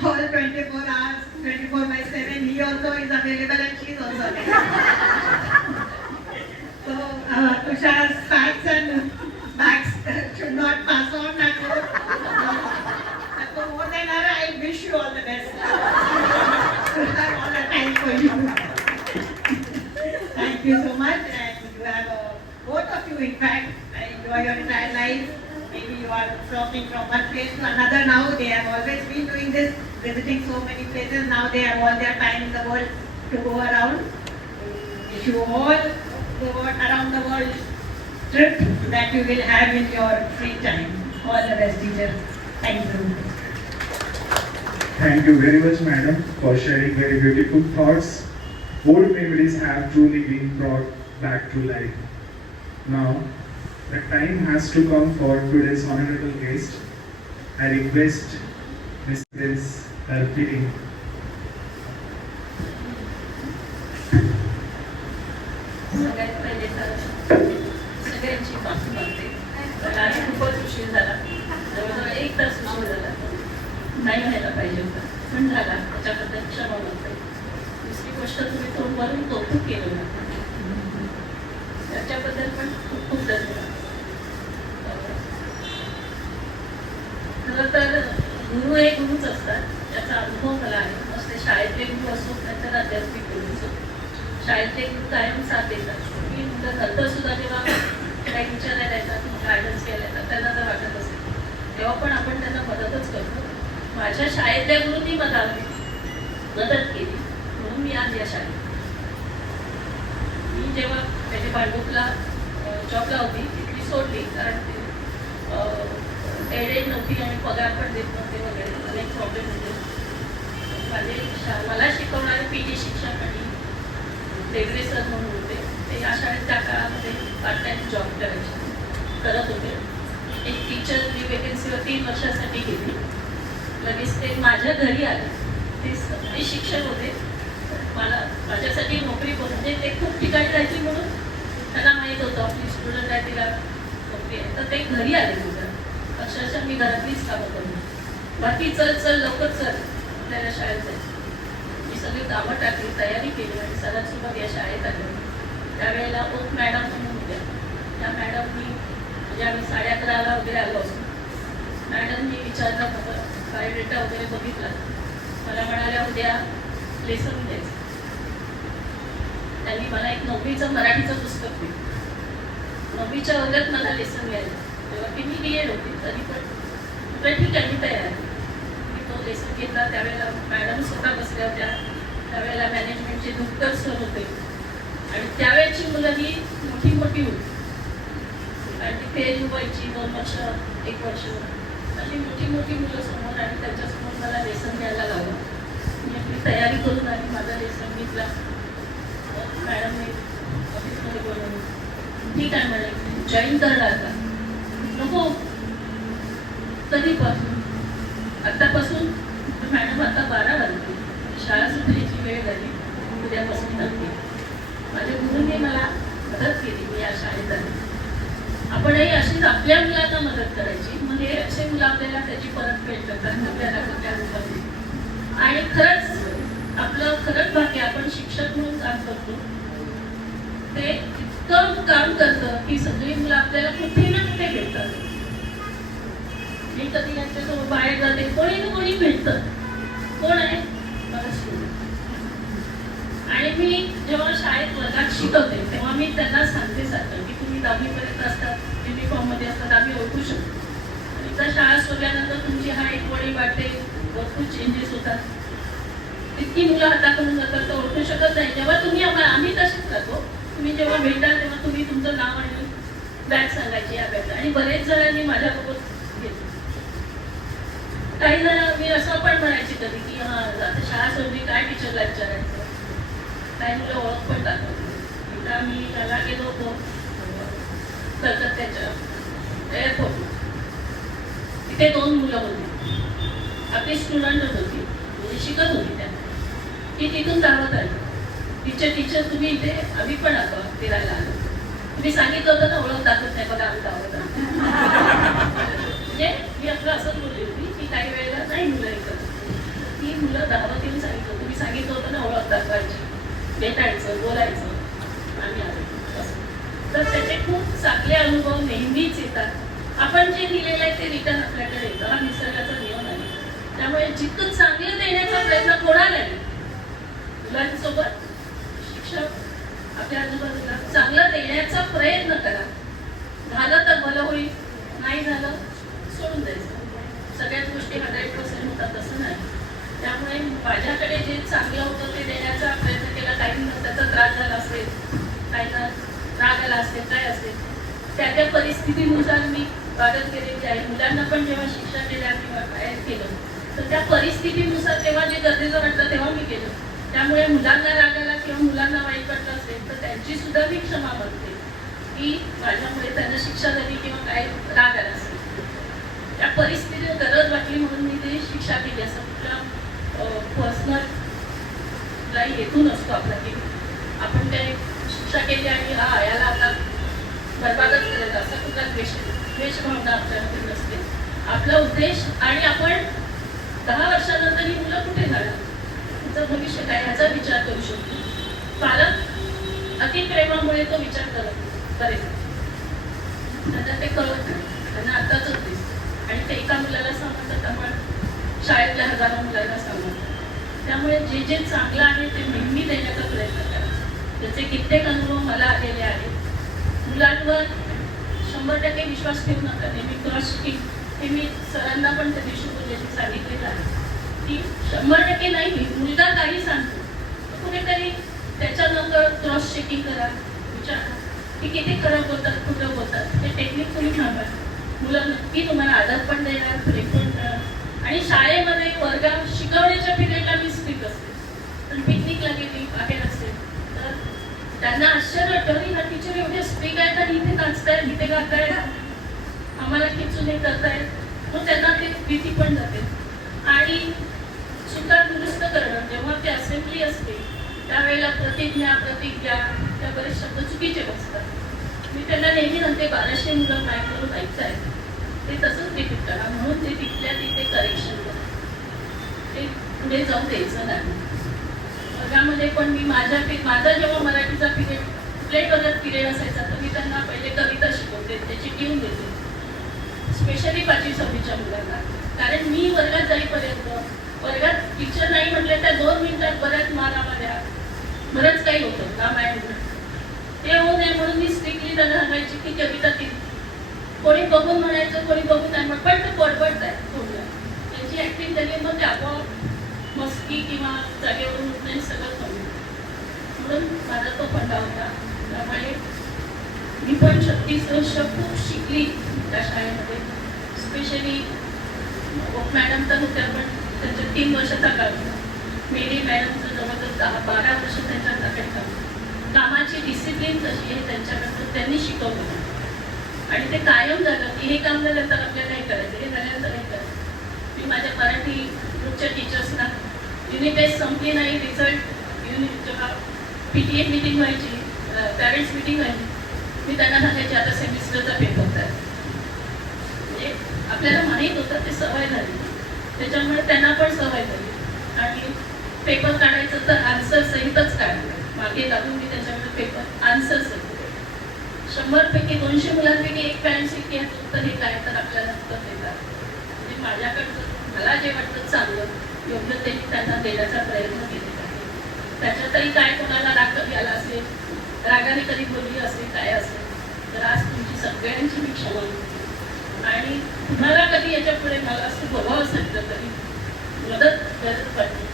All 24 hours, 24 by 7. He also is available and she is also available. So Tushar's facts and backs should not pass on that road. So more than her, I wish you all the best. Tushar, all the time for you. Thank you so much, and you have both of you, in fact, enjoy your entire life. Maybe you are floating from one place to another now. They have always been doing this, visiting so many places. Now they have all their time in the world to go around. Wish you all around the world trip that you will have in your free time. All the best, teacher. Thank you. Thank you very much, madam, for sharing very beautiful thoughts. Old memories have truly been brought back to life. Now, the time has to come for today's honorable guest. I request Mrs. Arpini. सगळ्यात पहिले तर सगळ्यांची माफी मागते. पण आज खूपच उशीर झाला, जवळजवळ 1 तास उशीर झाला. नाही व्हायला पाहिजे होता, पण झाला. त्याच्याबद्दल क्षमा मागते. दुसरी गोष्ट, तुम्ही तोंडवरून कौतुक केलं ना, त्याच्याबद्दल पण खूप खूप धन्यवाद. खरं तर गुरु हे गुरुच असतात, त्याचा अनुभव मला आहे. मग ते शाळेतले गुरु असो, नंतर आध्यात्मिक गुरु असो, शाळेतले गुरु कायम साथ देतात. मी नंतर सुद्धा जेव्हा काही विचारायला येतात, गायडन्स घ्यायला येतात, त्यांना जर वाटत असेल तेव्हा पण आपण त्यांना मदतच करतो. माझ्या शाळेतल्या गुरुंनी मला मदत केली म्हणून मी आज या शाळेत. मी जेव्हा त्याच्या भांडूपला जॉबला होती, तिथली सोडली, कारण ते एडेड नव्हती आणि पगार पण देत नव्हते वगैरे, अनेक प्रॉब्लेम होते. मला शिकवणारे पीटी शिक्षक आणि देवरे सर म्हणून होते, ते या शाळेत त्या काळामध्ये पार्ट टाइम जॉब करत होते. एक टीचरची वेकेन्सीवर 3 वर्षासाठी गेली. लगेच ते माझ्या घरी आले. ते शिक्षक होते. मला माझ्यासाठी नोकरी म्हणजे ते खूप ठिकाणी जायची म्हणून त्यांना माहीत होतं आपली स्टुडंट आहे, तिला नोकरी आहे. तर ते घरी आले तुझं. अक्षरशः मी घरातलीच कामं करून, बाकी चल चल लवकर चल आपल्याला शाळेत जायचं. मी सगळी कामं टाकली, तयारी केली आणि सरांसोबत या शाळेत आले. त्यावेळेला ओक मॅडम म्हणून होत्या. त्या मॅडमनी, म्हणजे आम्ही 11:30ला वगैरे आलो असतो. मॅडमनी विचारलं, माझा बायोडेटा वगैरे बघितला. मला म्हणाल्या उद्या लेसन द्यायचं. त्यांनी मला एक 9वीचं मराठीचं पुस्तक दिलं. 9वीच्या वर्गात मला लेसन घ्यायला, तेव्हा की मी BEd होती, तरी पण ठीक आहे, मी तयार आहे. मी तो लेसन घेतला. त्यावेळेला मॅडम स्वतः बसल्या होत्या. त्यावेळेला मॅनेजमेंटचे दुक्कर सर होते आणि त्यावेळेची मुलं ही मोठी मोठी होती आणि ती फेज व्हायची 2 वर्ष 1 वर्ष अशी मोठी मोठी मुलं समोर, आणि त्यांच्यासमोर मला लेसन घ्यायला लावलं. मी आपली तयारी करून आली. माझा लेसन घेतला. मॅडमने ऑफिसमध्ये बोलवलं. ठीक आहे म्हणे, जॉईन करणार का? नको. कधीपासून? आत्तापासून? मॅडम आता 12 वाजले, शाळा सुटण्याची वेळ झाली, उद्यापासून टाकते. माझ्या गुरुंनी मला मदत केली. मी या शाळेत आली. आपणही अशीच आपल्या मुलांना मदत करायची. मग हे असे मुलं आपल्याला त्याची परतफेड करतात आपल्याला कुठल्या रूपाने. आणि खरंच आपलं खरंच भाग्य, आपण शिक्षक म्हणून काम करतो. ते इतकं काम करतं की सगळी मुलं आपल्याला कुठे ना कुठे भेटतात. मी कधी यांच्यासोबत बाहेर जाते, कोणी ना कोणी भेटतं. कोण आहे? मला स्टुडंट. आणि मी जेव्हा शाळेत वर्गात शिकवते तेव्हा मी त्यांना सांगते सारखं की तुम्ही 10वीपर्यंत असतात, युनिफॉर्ममध्ये असतात, आम्ही ओळखू शकतो. एकदा शाळा सोडल्यानंतर तुमची हाईट, बॉडी वाढते, भरपूर चेंजेस होतात. इतकी मुलं हाताकडून जातात तर ओळखू शकत नाही. जेव्हा तुम्ही आम्ही तसेच करतो. तुम्ही जेव्हा भेटाल तेव्हा तुम्ही तुमचं नाव आणि बॅग सांगायची या बॅग. आणि बरेच जणांनी माझ्याबरोबर घेतलं. काही जण मी असं पण म्हणायची कधी की हां आता शाळा सोडली काय टीचरला विचारायचं. काही मुलं ओळख पण टाकत. एकदा मी त्याला गेलो होतो कलकत्त्याच्या एअरपोर्टला. तिथे 2 मुलं होती, आपली स्टुडंटच होती, म्हणजे शिकत होती त्या. ती तिथून धावत आली. टीचर तुम्ही इथे, आम्ही पण आलो फिरायला आलो. तुम्ही सांगितलं होतं ना ओळख दाखवत नाही बघा आम्ही धावत आलो. म्हणजे मी आपलं असंच बोलली होती की काही वेळेला नाही मुलं ऐकत. ती मुलं धावत येऊन सांगितलं तुम्ही सांगितलं होतं ना ओळख दाखवायची, भेटायचं, बोलायचं, आम्ही आलो. तर त्याचे खूप चांगले अनुभव नेहमीच येतात. आपण जे दिलेलं आहे ते रिटर्न आपल्याकडे येतं. हा निसर्गाचा नियम आहे. त्यामुळे जितकं चांगलं देण्याचा प्रयत्न कोणालाही, मुलांसोबत शिक्षक आपल्या आजूबाजूला चांगलं देण्याचा प्रयत्न करा. झालं तर भलं होईल, नाही झालं सोडून द्यायचं. सगळ्याच गोष्टी 100% होतात असं नाही. त्यामुळे माझ्याकडे जे चांगलं होतं ते देण्याचा प्रयत्न केला. काहींना त्याचा त्रास झाला असेल, काहींना राग आला असेल, काय असेल त्या परिस्थितीनुसार मी वागत केलेली आहे. मुलांना पण जेव्हा शिक्षा केल्या किंवा काय केलं तर त्या परिस्थितीनुसार तेव्हा जे गरजेचं वाटलं तेव्हा मी केलं. त्यामुळे मुलांना राग आला किंवा मुलांना वाईट वाटलं असेल तर त्यांची सुद्धा मी क्षमा मागते की माझ्यामुळे त्यांना शिक्षा झाली किंवा काय राग आला असेल. त्या परिस्थितीत गरज वाटली म्हणून मी ते शिक्षा केली. असं कुठला पर्सनल हेतू नसतो आपला की आपण काय शिक्षा केली आणि याला आता बरबादच करायचं असा कुठला द्वेष भावना आपल्यामध्ये नसते. आपला उद्देश आणि आपण 10 वर्षानंतर ही मुलं कुठे जाणार, तिचं भविष्य काय याचा विचार करू शकतो. पालक अतिप्रेमामुळे तो विचार करत करेल, त्यांना ते कळत नाही, त्यांना आताच दिसतं आणि ते एका मुलाला सांगतात आपण शाळेतल्या हजारो मुलांना सांगतात. त्यामुळे जे जे चांगलं आहे ते नेहमी देण्याचा प्रयत्न करा. त्याचे कित्येक अनुभव मला आलेले आहेत. मुलांवर 100% विश्वास ठेवू नका. नेहमी क्रॉस चेकिंग हे मी सरांना पण त्या दिवशी बोलल्याची सांगितलेलं आहे की 100% नाही होईल. मुलगा काही सांगतो कुठेतरी त्याच्या नंतर क्रॉस चेकिंग करा, विचारा की किती खरं बोलतात, कुठं बोलतात. ते टेक्निक तुम्ही थांबा. मुलं नक्की तुम्हाला आदर पण देणार, प्रेम पण देणार. आणि शाळेमध्ये वर्गात शिकवण्याच्या पिरियडला मी स्ट्रिक्ट असते, पण पिकनिकला गेली बाहेर असेल तर त्यांना आश्चर्य वाटतं हा टीचर एवढे स्ट्रिक्ट आहेत आणि इथे नाचतायत, इथे गातायत, आम्हाला खिचून हे करतायत. मग त्यांना ते भीती पण जाते. आणि चुका दुरुस्त करणं, जेव्हा ते असेंब्ली असते त्यावेळेला प्रतिज्ञा त्या बरेच शब्द चुकीचे बसतात. मी त्यांना नेहमी म्हणते 1200 मुलं माझ्याकडून ऐकतायत, ते तसंच रिपीट करा. म्हणून ते तिथल्या तिथे करेक्शन करा, ते पुढे जाऊ द्यायचं नाही. वर्गामध्ये पण मी माझा जेव्हा मराठीचा पिरियड कुठल्याही वर्गात पिरियड असायचा तर मी त्यांना पहिले कविता शिकवते, त्याची ट्यून देते, स्पेशली 5वी 6वीच्या मुलांना. कारण मी वर्गात जाईपर्यंत वर्गात टीचर नाही म्हटलं त्या 2 मिनिटात बऱ्याच मारामाऱ्या बरंच काही होतं रामायण. ते होऊ नये म्हणून मी स्ट्रिक्टली त्यांना सांगायची की कविता ती कोणी बघून म्हणायचं, कोणी बघून नाही म्हणत, पण ते बडबडत आहे थोडं. त्यांची ऍक्टिंग झाली मग ते आपोआप मस्ती किंवा जागेवरून उठणे सगळं कमी. म्हणून माझा तो फंडा होता. त्यामुळे मी पण 36 वर्ष खूप शिकली त्या शाळेमध्ये. स्पेशली मॅडम तर होत्या पण त्यांच्या 3 वर्षाचा काळ होता. मेरी मॅडमचं जवळजवळ 12 वर्ष त्यांच्याकडे काम. कामाची डिसिप्लिन कशी आहे त्यांच्याकडनं त्यांनी शिकवलं आणि ते कायम झालं की हे काम झाल्यानंतर आपल्याला हे करायचं, हे झाल्यानंतर हे करायचं. मी माझ्या मराठी ग्रुपच्या टीचर्सना युनिट टेस्ट संपली नाही, रिझल्ट युनिट जेव्हा PTA मीटिंग व्हायची, पॅरेंट्स मीटिंग व्हायची, मी त्यांना सांगायचे आता सेमिस्टरचा पेपर तयार. म्हणजे आपल्याला माहीत होतं ते सवय झाली, त्याच्यामुळे त्यांना पण सवय झाली. आणि पेपर काढायचं तर आन्सर सहितच काढलं. मागे लागून मी त्याच्यामध्ये पेपर आन्सर सहित 100 पैकी 200 मुलांपैकी एक पॅरेंट्स की उत्तर हे काय तर आपल्याला उत्तर देतात. म्हणजे माझ्याकडचं मला जे वाटतं चांगलं योग्य ते त्यांना देण्याचा प्रयत्न केलेला आहे. त्याच्यातही काय कोणाला राग कधी आला असेल, रागाने कधी बोलली असेल, काय असेल तर आज तुमची सगळ्यांची मी क्षमा मागते. आणि तुम्हाला कधी याच्या पुढे मला असं बोलावं असेल तर तरी मदत गरज पडते.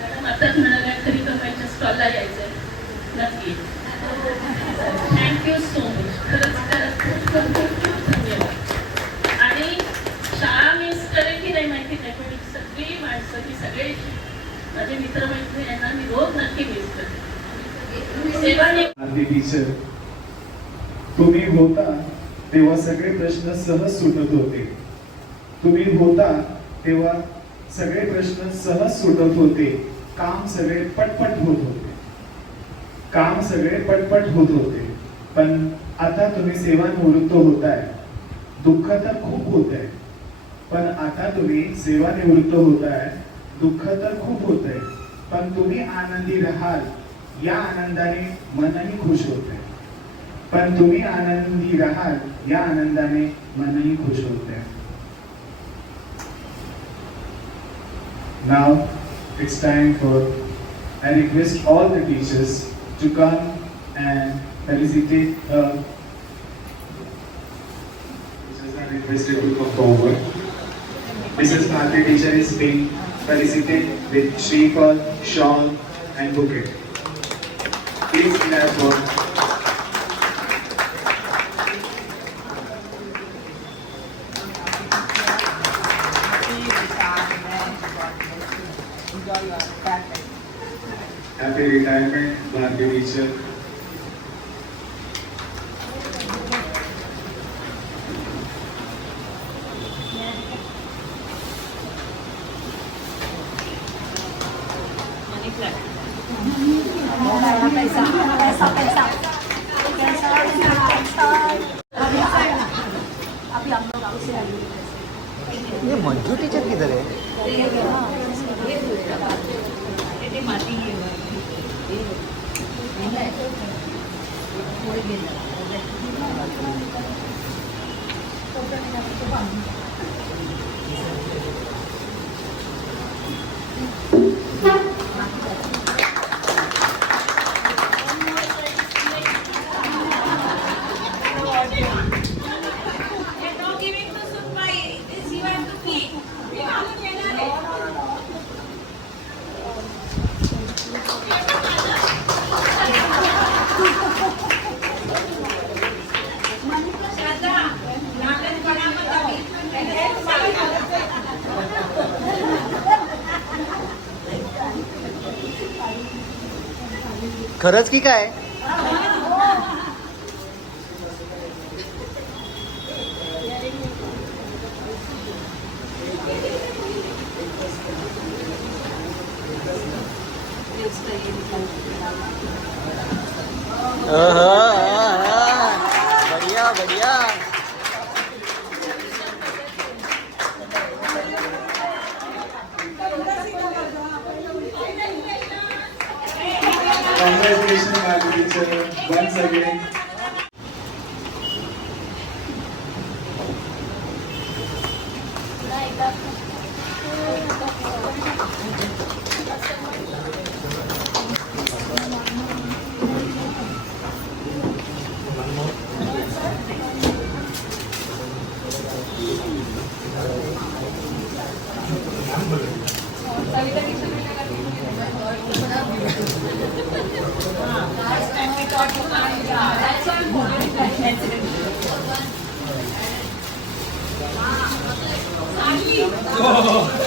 मॅडम आताच म्हणाल्या घरी कमाईच्या स्टॉलला यायचंय, नक्की. Thank you so much. खरंच खूप धन्यवाद. आणि शाळा मिस करेल की नाही माहिती नाही, पण सगळी माणसं ही सगळे माझे मित्रमैत्रिणी यांना मी रोज नक्की मिस करते. सेवा टीचर तुम्ही होता तेव्हा सगळे प्रश्न सहज सुटत होते. तुम्ही होता तेव्हा सगळे प्रश्न सहज सुटत होते. काम सगळे पटपट होत होते. काम सगळे पटपट होत होते. पण आता तुम्ही सेवानिवृत्त होताय. दुःख तर खूप होत आहे. पण आता तुम्ही सेवानिवृत्त होताय. दुःख तर खूप होत आहे. पण तुम्ही आनंदी राहाल या आनंदाने मनही खुश होते. पण तुम्ही आनंदी राहाल या आनंदाने मनही खुश होते. Now it's time for, I request all the teachers to come and felicitate her. Teachers are requested to come forward. Mrs. Bharti teacher is being felicited with Shreefal, shawl and bouquet. Please clap for. Happy retirement, Bharti teacher. ये Manju teacher किधर है? खरंच की काय? बढ़िया बढ़िया. Congratulations, Bharti teacher, once again.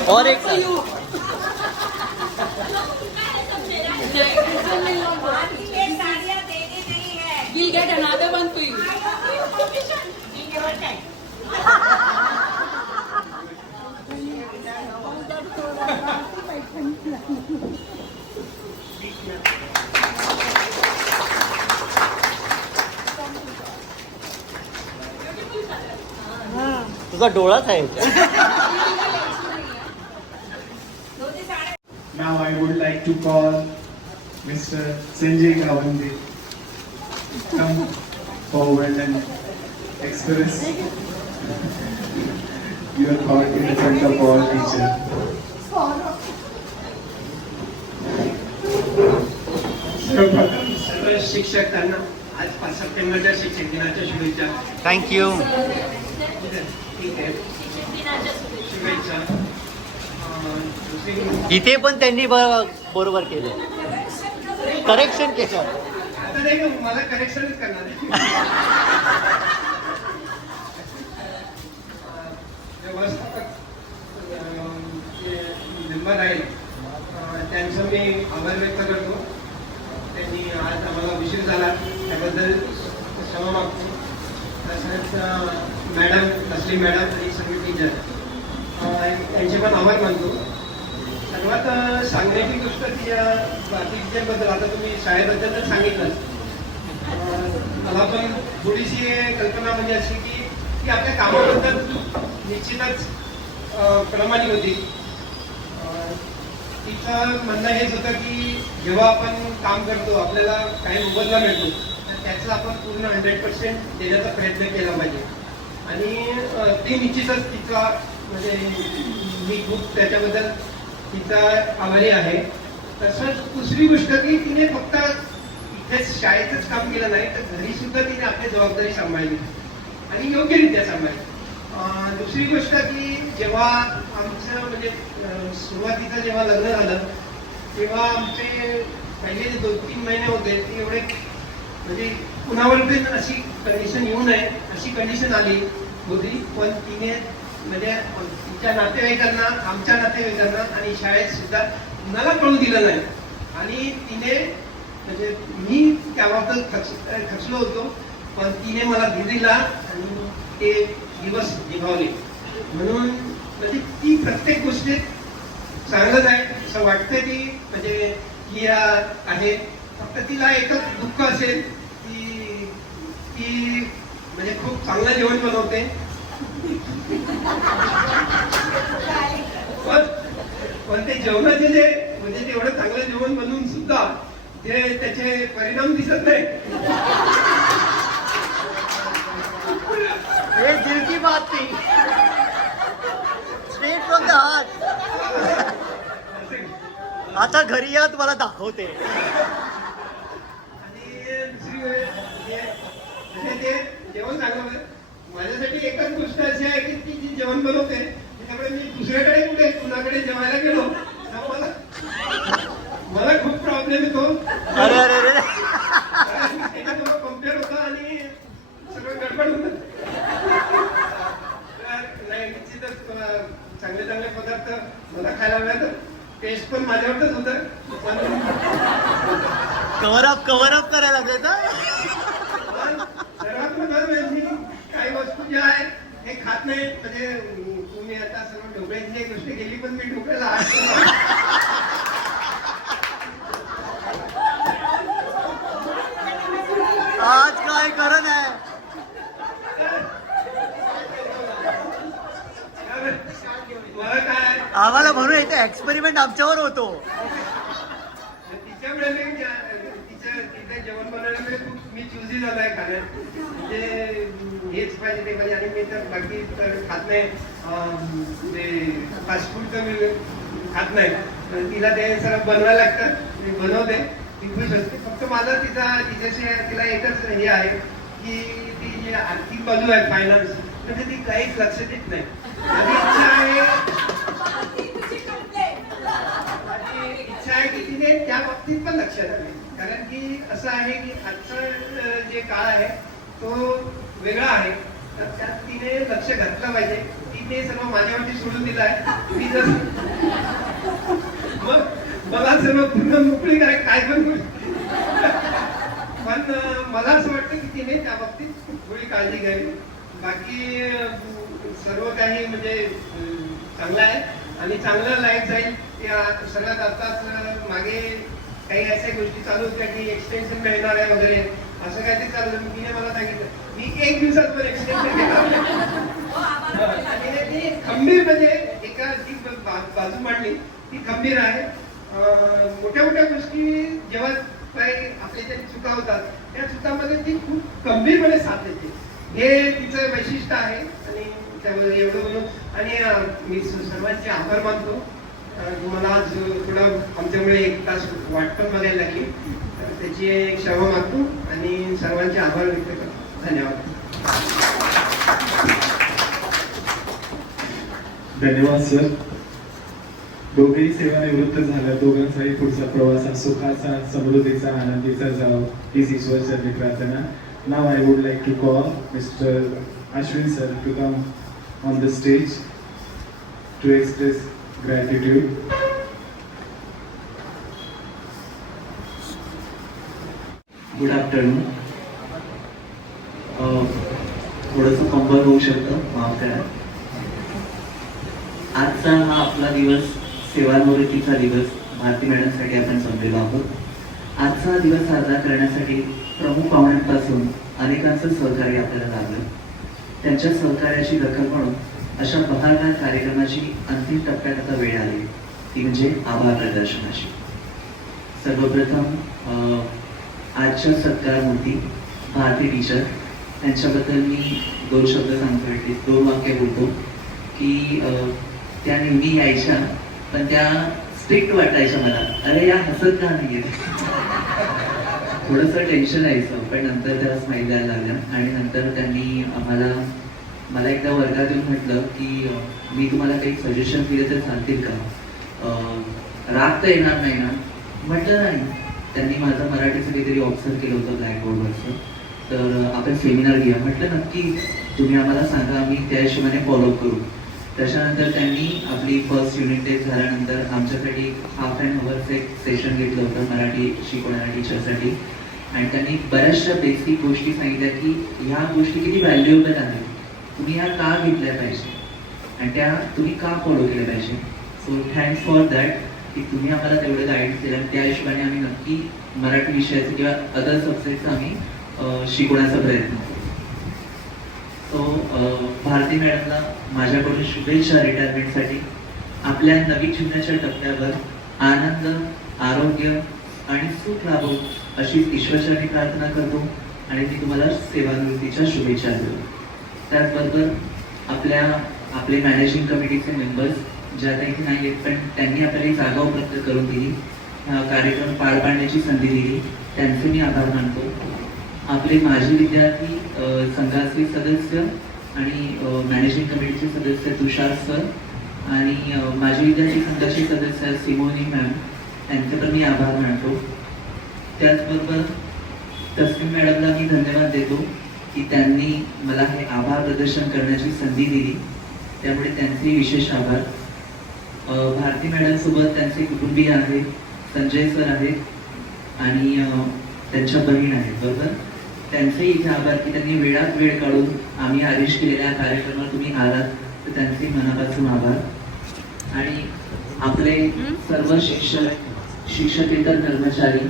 और एक We'll get another one for you. तुझा डोळाच आहे. Now I would like to call Mr. Sanjay Gawande. Come forward and express your thought in front of all teachers. सर्वप्रथम सर्व शिक्षक त्यांना आज 5 सप्टेंबरच्या शिक्षक दिनाच्या शुभेच्छा. थँक्यू. ठीक आहे, शुभेच्छा. दुसरी इथे पण त्यांनी बरोबर केलं. करेक्शन केलं. आता नाही का, मला करेक्शनच करणार आहे. व्यवस्थापक मेंबर आहे त्यांचं मी आभार व्यक्त करतो. त्यांनी आज आम्हाला उशीर झाला त्याबद्दल क्षमा मागतो. मॅडम तस्लीम मॅडम आणि सर्व टीचर यांचे पण आभार मानतो. सर्वात सांगण्याची गोष्ट की या भारती टीचरबद्दल आता तुम्ही शाळेबद्दल तर सांगितलं. मला पण थोडीशी कल्पना म्हणजे अशी की आपल्या कामाबद्दल निश्चितच प्रामाणिक होती. तिचं म्हणणं हेच होतं की जेव्हा आपण काम करतो आपल्याला काही मोबदला मिळतो तर त्याचं आपण पूर्ण 100% देण्याचा प्रयत्न केला पाहिजे. आणि ती निश्चितच तिचा म्हणजे मी खूप त्याच्याबद्दल तिचा आभारी आहे. तसंच दुसरी गोष्ट की तिने फक्त इथेच शाळेतच काम केलं नाही तर घरी सुद्धा तिने आपली जबाबदारी सांभाळली आणि योग्यरित्या सांभाळली. दुसरी गोष्ट की जेव्हा आमचं म्हणजे सुरुवातीचं जेव्हा लग्न झालं तेव्हा आमचे पहिले जे 2-3 महिने होते ते एवढे म्हणजे कुणावर पण अशी कंडिशन येऊ नये अशी कंडिशन आली होती. पण तिने म्हणजे तिच्या नातेवाईकांना आमच्या नातेवाईकांना आणि शाळेत सुद्धा कुणाला कळू दिलं नाही. आणि तिने म्हणजे मी त्याबाबत खचलो होतो पण तिने मला धीर दिला आणि ते दिवस निभावले. म्हणून म्हणजे ती प्रत्येक गोष्टीत चांगलंच आहे असं वाटतं. ती म्हणजे ही आहे. फक्त तिला एकच दुःख असेल की ती म्हणजे खूप चांगलं जेवण बनवते. पण ते जेवणाचे जे म्हणजे तेवढं चांगलं जेवण बनवून सुद्धा ते त्याचे परिणाम दिसत नाही. हे दिल की बात थी, स्ट्रेट फ्रॉम द हार्ट. आता घरी या तुम्हाला दाखवते. आणि दुसरी म्हणजे ते जेवण चांगलं माझ्यासाठी एकच गोष्ट अशी आहे की ती जी जेवण बनवते त्याच्यामुळे मी दुसऱ्याकडे कुठे कुणाकडे जेवायला गेलो तर मला खूप प्रॉब्लेम येतो. अरे अरे अरे त्याच्यासोबत कम्पेअर होतं आणि सगळं गडबड होतं. नाही निश्चितच चांगले चांगले पदार्थ मला खायला मिळालं. टेस्ट पण माझ्यावरच होतं. पण कव्हर अप करायला लागेल ना. सर्वात महत्त्वाचं म्हणजे काही वस्तू ज्या आहेत हे खात नाही. म्हणजे तुम्ही आता सर्व ढोकळ्याची गोष्ट केली पण मी ढोकळ्याला आज काय करण आहे. मला काय आम्हाला म्हणून इथे एक्सपेरिमेंट आमच्यावर होतो. तिच्यामुळे मी तिचं जेवण बनवण्यामध्ये खूप मी चुजी झालाय खाण्यात. म्हणजे हेच पाहिजे ते पाहिजे आणि मी तर बाकी तर खात नाही. ते फास्ट फूड तर मी खात नाही. तिला ते सर्व बनवायला लागतं मी बनवते. ती खुश असते. फक्त माझा तिच्याशी तिला एकच हे आहे की ती जी आर्थिक बाजू आहे फायनान्स म्हणजे ती काहीच लक्ष देत नाही. माझी इच्छा आहे की तिने त्या बाबतीत पण लक्ष द्यावे. कारण की असं आहे की आजचा जे काळ आहे तो वेगळा आहे तर त्यात तिने लक्ष घातलं पाहिजे. तिने सर्व माझ्यावरती सोडून दिलं आहे. मी जर मग मला सर्व पूर्ण मोकळी करायला काय पण मला असं वाटतं की तिने त्या बाबतीत थोडी काळजी घ्यावी. बाकी सर्व काही म्हणजे चांगलं आहे आणि चांगलं लाईफ जाईल. त्या सगळ्यात आताच मागे काही अशा गोष्टी चालू होत्या की एक्सटेन्शन मिळणार आहे वगैरे असं काहीतरी चालू. तिने मला सांगितलं मी 1 दिवसात पण एक्सटेन्शन घेणार आणि ती खंबीर म्हणजे एका जी बाजू मांडली ती खंबीर आहे. मोठ्या मोठ्या गोष्टी जेव्हा काही आपल्या ज्या चुका होतात त्या चुकामध्ये ती खूप गंभीरपणे साथ देते. हे तिचं वैशिष्ट्य आहे आणि त्यामध्ये एवढं म्हणून आणि मी सर्वांचे आभार मानतो. तुम्हाला आज थोडं आमच्यामुळे 1 तास वाटतं बघायला लागली तर त्याची क्षमा मागतो आणि सर्वांचे आभार व्यक्त करतो. धन्यवाद. धन्यवाद सर. दोघेही सेवानिवृत्त झाल्या. दोघांचाही पुढचा प्रवास हा सुखाचा समृद्धीचा आनंदीचा जावो हीच ईश्वरचरणी प्रार्थना. Now I would like to call Mr. Ashwin sir to come on the stage to express gratitude. Good afternoon. थोडंसं फंबल होऊ शकतं, माफ करा. आजचा हा आपला दिवस सेवानिवृत्तीचा दिवस भारती मॅडमसाठी आपण जमलेलो आहोत. आजचा दिवस साजरा करण्यासाठी प्रमुख पाहुण्यांपासून अनेकांचं सहकार्य आपल्याला लाभलं. त्यांच्या सहकार्याची दखल म्हणून अशा बहारदार कार्यक्रमाची अंतिम टप्प्यात आता वेळ आली, ती म्हणजे आभार प्रदर्शनाची. सर्वप्रथम आजच्या सत्कारमूर्ती भारती टीचर त्यांच्याबद्दल मी 2 शब्द सांगतो, ॲटलीस्ट 2 वाक्य बोलतो की त्या नेहमी यायच्या, पण त्या स्ट्रिक्ट वाटायच्या मला. अरे या हसत का नाही येत, थोडंसं टेन्शन यायचं, पण नंतर त्याला स्माईल द्यायला लागलं. आणि नंतर त्यांनी मला एकदा वर्गात येऊन म्हटलं की मी तुम्हाला काही सजेशन दिले तर चालतील का, राग तर येणार नाही ना. म्हटलं नाही. त्यांनी माझं मराठीचं काहीतरी ऑब्झर्व केलं होतं ब्लॅकबोर्डवरचं, तर आपण सेमिनार घेऊया. म्हटलं नक्की, तुम्ही आम्हाला सांगा, आम्ही त्या हिशोबाने फॉलोअप करू. त्याच्यानंतर त्यांनी आपली फर्स्ट युनिट टेस्ट झाल्यानंतर आमच्यासाठी हाफ अँड अवरचं एक सेशन घेतलं होतं मराठी शिकवणाऱ्या टीचरसाठी. आणि त्यांनी बऱ्याचशा बेसिक गोष्टी सांगितल्या की ह्या गोष्टी किती व्हॅल्युएबल आहेत, तुम्ही ह्या का घेतल्या पाहिजे आणि त्या तुम्ही का फॉलो केल्या पाहिजे. सो थँक्स फॉर दॅट की तुम्ही आम्हाला तेवढं गाईड केलं. त्या हिशोबाने आम्ही नक्की मराठी विषयाचं किंवा अदर सब्जेक्टचं आम्ही शिकवण्याचा प्रयत्न करू. सो भारती मॅडमला माझ्याकडून शुभेच्छा रिटायरमेंटसाठी. आपल्या नवीन जीवनाच्या टप्प्यावर आनंद, आरोग्य आणि सुख लाभो अशीच ईश्वरचरणी प्रार्थना करतो आणि मी तुम्हाला सेवानिवृत्तीच्या शुभेच्छा देतो. त्याचबरोबर आपले मॅनेजिंग कमिटीचे मेंबर्स ज्या काही नाही आहेत, पण त्यांनी आपल्याला जागा उपलब्ध करून दिली, हा कार्यक्रम पार पाडण्याची संधी दिली, त्यांचे मी आभार मानतो. आपले माजी विद्यार्थी संघाचे सदस्य आणि मॅनेजिंग कमिटीचे सदस्य तुषार सर आणि माजी विद्यार्थी संघाचे सदस्य सिमोनी मॅम, त्यांचे पण मी आभार मानतो. त्याचबरोबर तस्लीम मॅडमला मी धन्यवाद देतो की त्यांनी मला हे आभार प्रदर्शन करण्याची संधी दिली, त्यामुळे त्यांचे विशेष आभार. भारती मॅडमसोबत त्यांचे कुटुंबीय आहेत, संजय सर आहेत आणि त्यांच्या बहीण आहेत, बरोबर. त्यांचे इथे आभार की त्यांनी वेळात वेळ काढून आम्ही आदेश केलेल्या कार्यक्रमात तुम्ही आलात, तर त्यांचे मनापासून आभार. आणि आपले सर्व शिक्षकेतर कर्मचारी,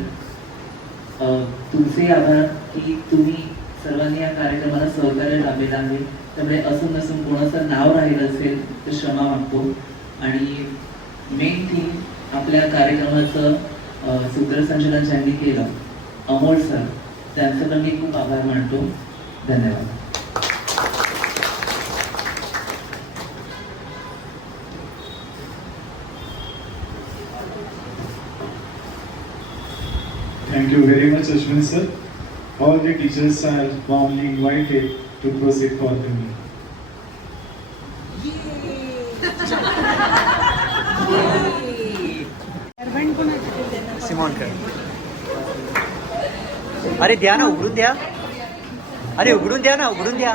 तुमचे आभार की तुम्ही सर्वांनी या कार्यक्रमाला सहकार्य लाभलेलं आहे. त्यामुळे असून नसून कोणाचं नाव राहिलं असेल तर क्षमा मागतो. आणि मेन थिंग आपल्या कार्यक्रमाचं सूत्रसंचालन ज्यांनी केलं अमोल सर, त्यांचं पण मी खूप आभार मानतो. धन्यवाद. Thank you very much, Ashwin sir. All the teachers are warmly invited to proceed for the meeting. Simon कर. अरे द्या ना, उघडून द्या. अरे उघडून द्या ना, उघडून द्या.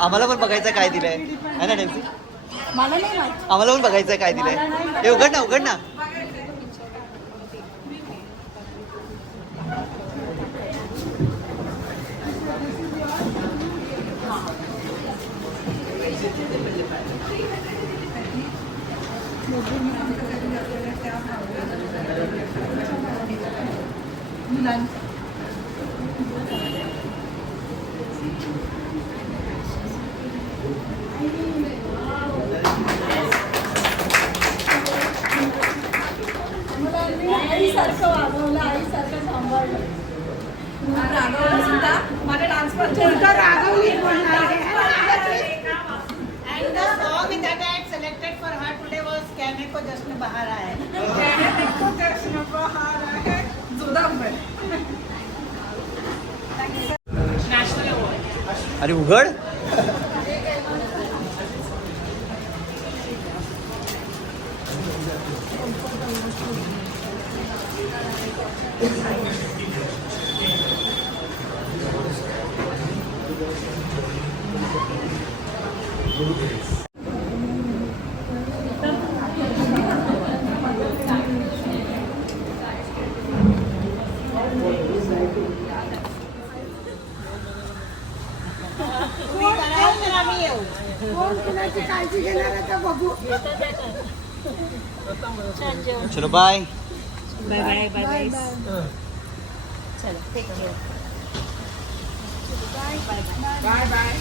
आम्हाला पण बघायचं काय दिलंय, है ना डेन्सी? आम्हाला पण बघायचं काय दिलंय. हे उघड ना, उघड ना. आईसारखं वागवलं, आईसारखं सांभाळलं. रागवलं सुद्धा माझ्या dance रागवली. And the song that I had selected for her today was कहने को जश्न बहार आया है. जश्न बहार आया है. जुदांबर. National award. अरे उघड. तुम्ही करा कोण कुणाची काळजी घेणार आहे का बघू. चलो bye. Bye bye bye bye. चलो टेक केअर. Bye bye.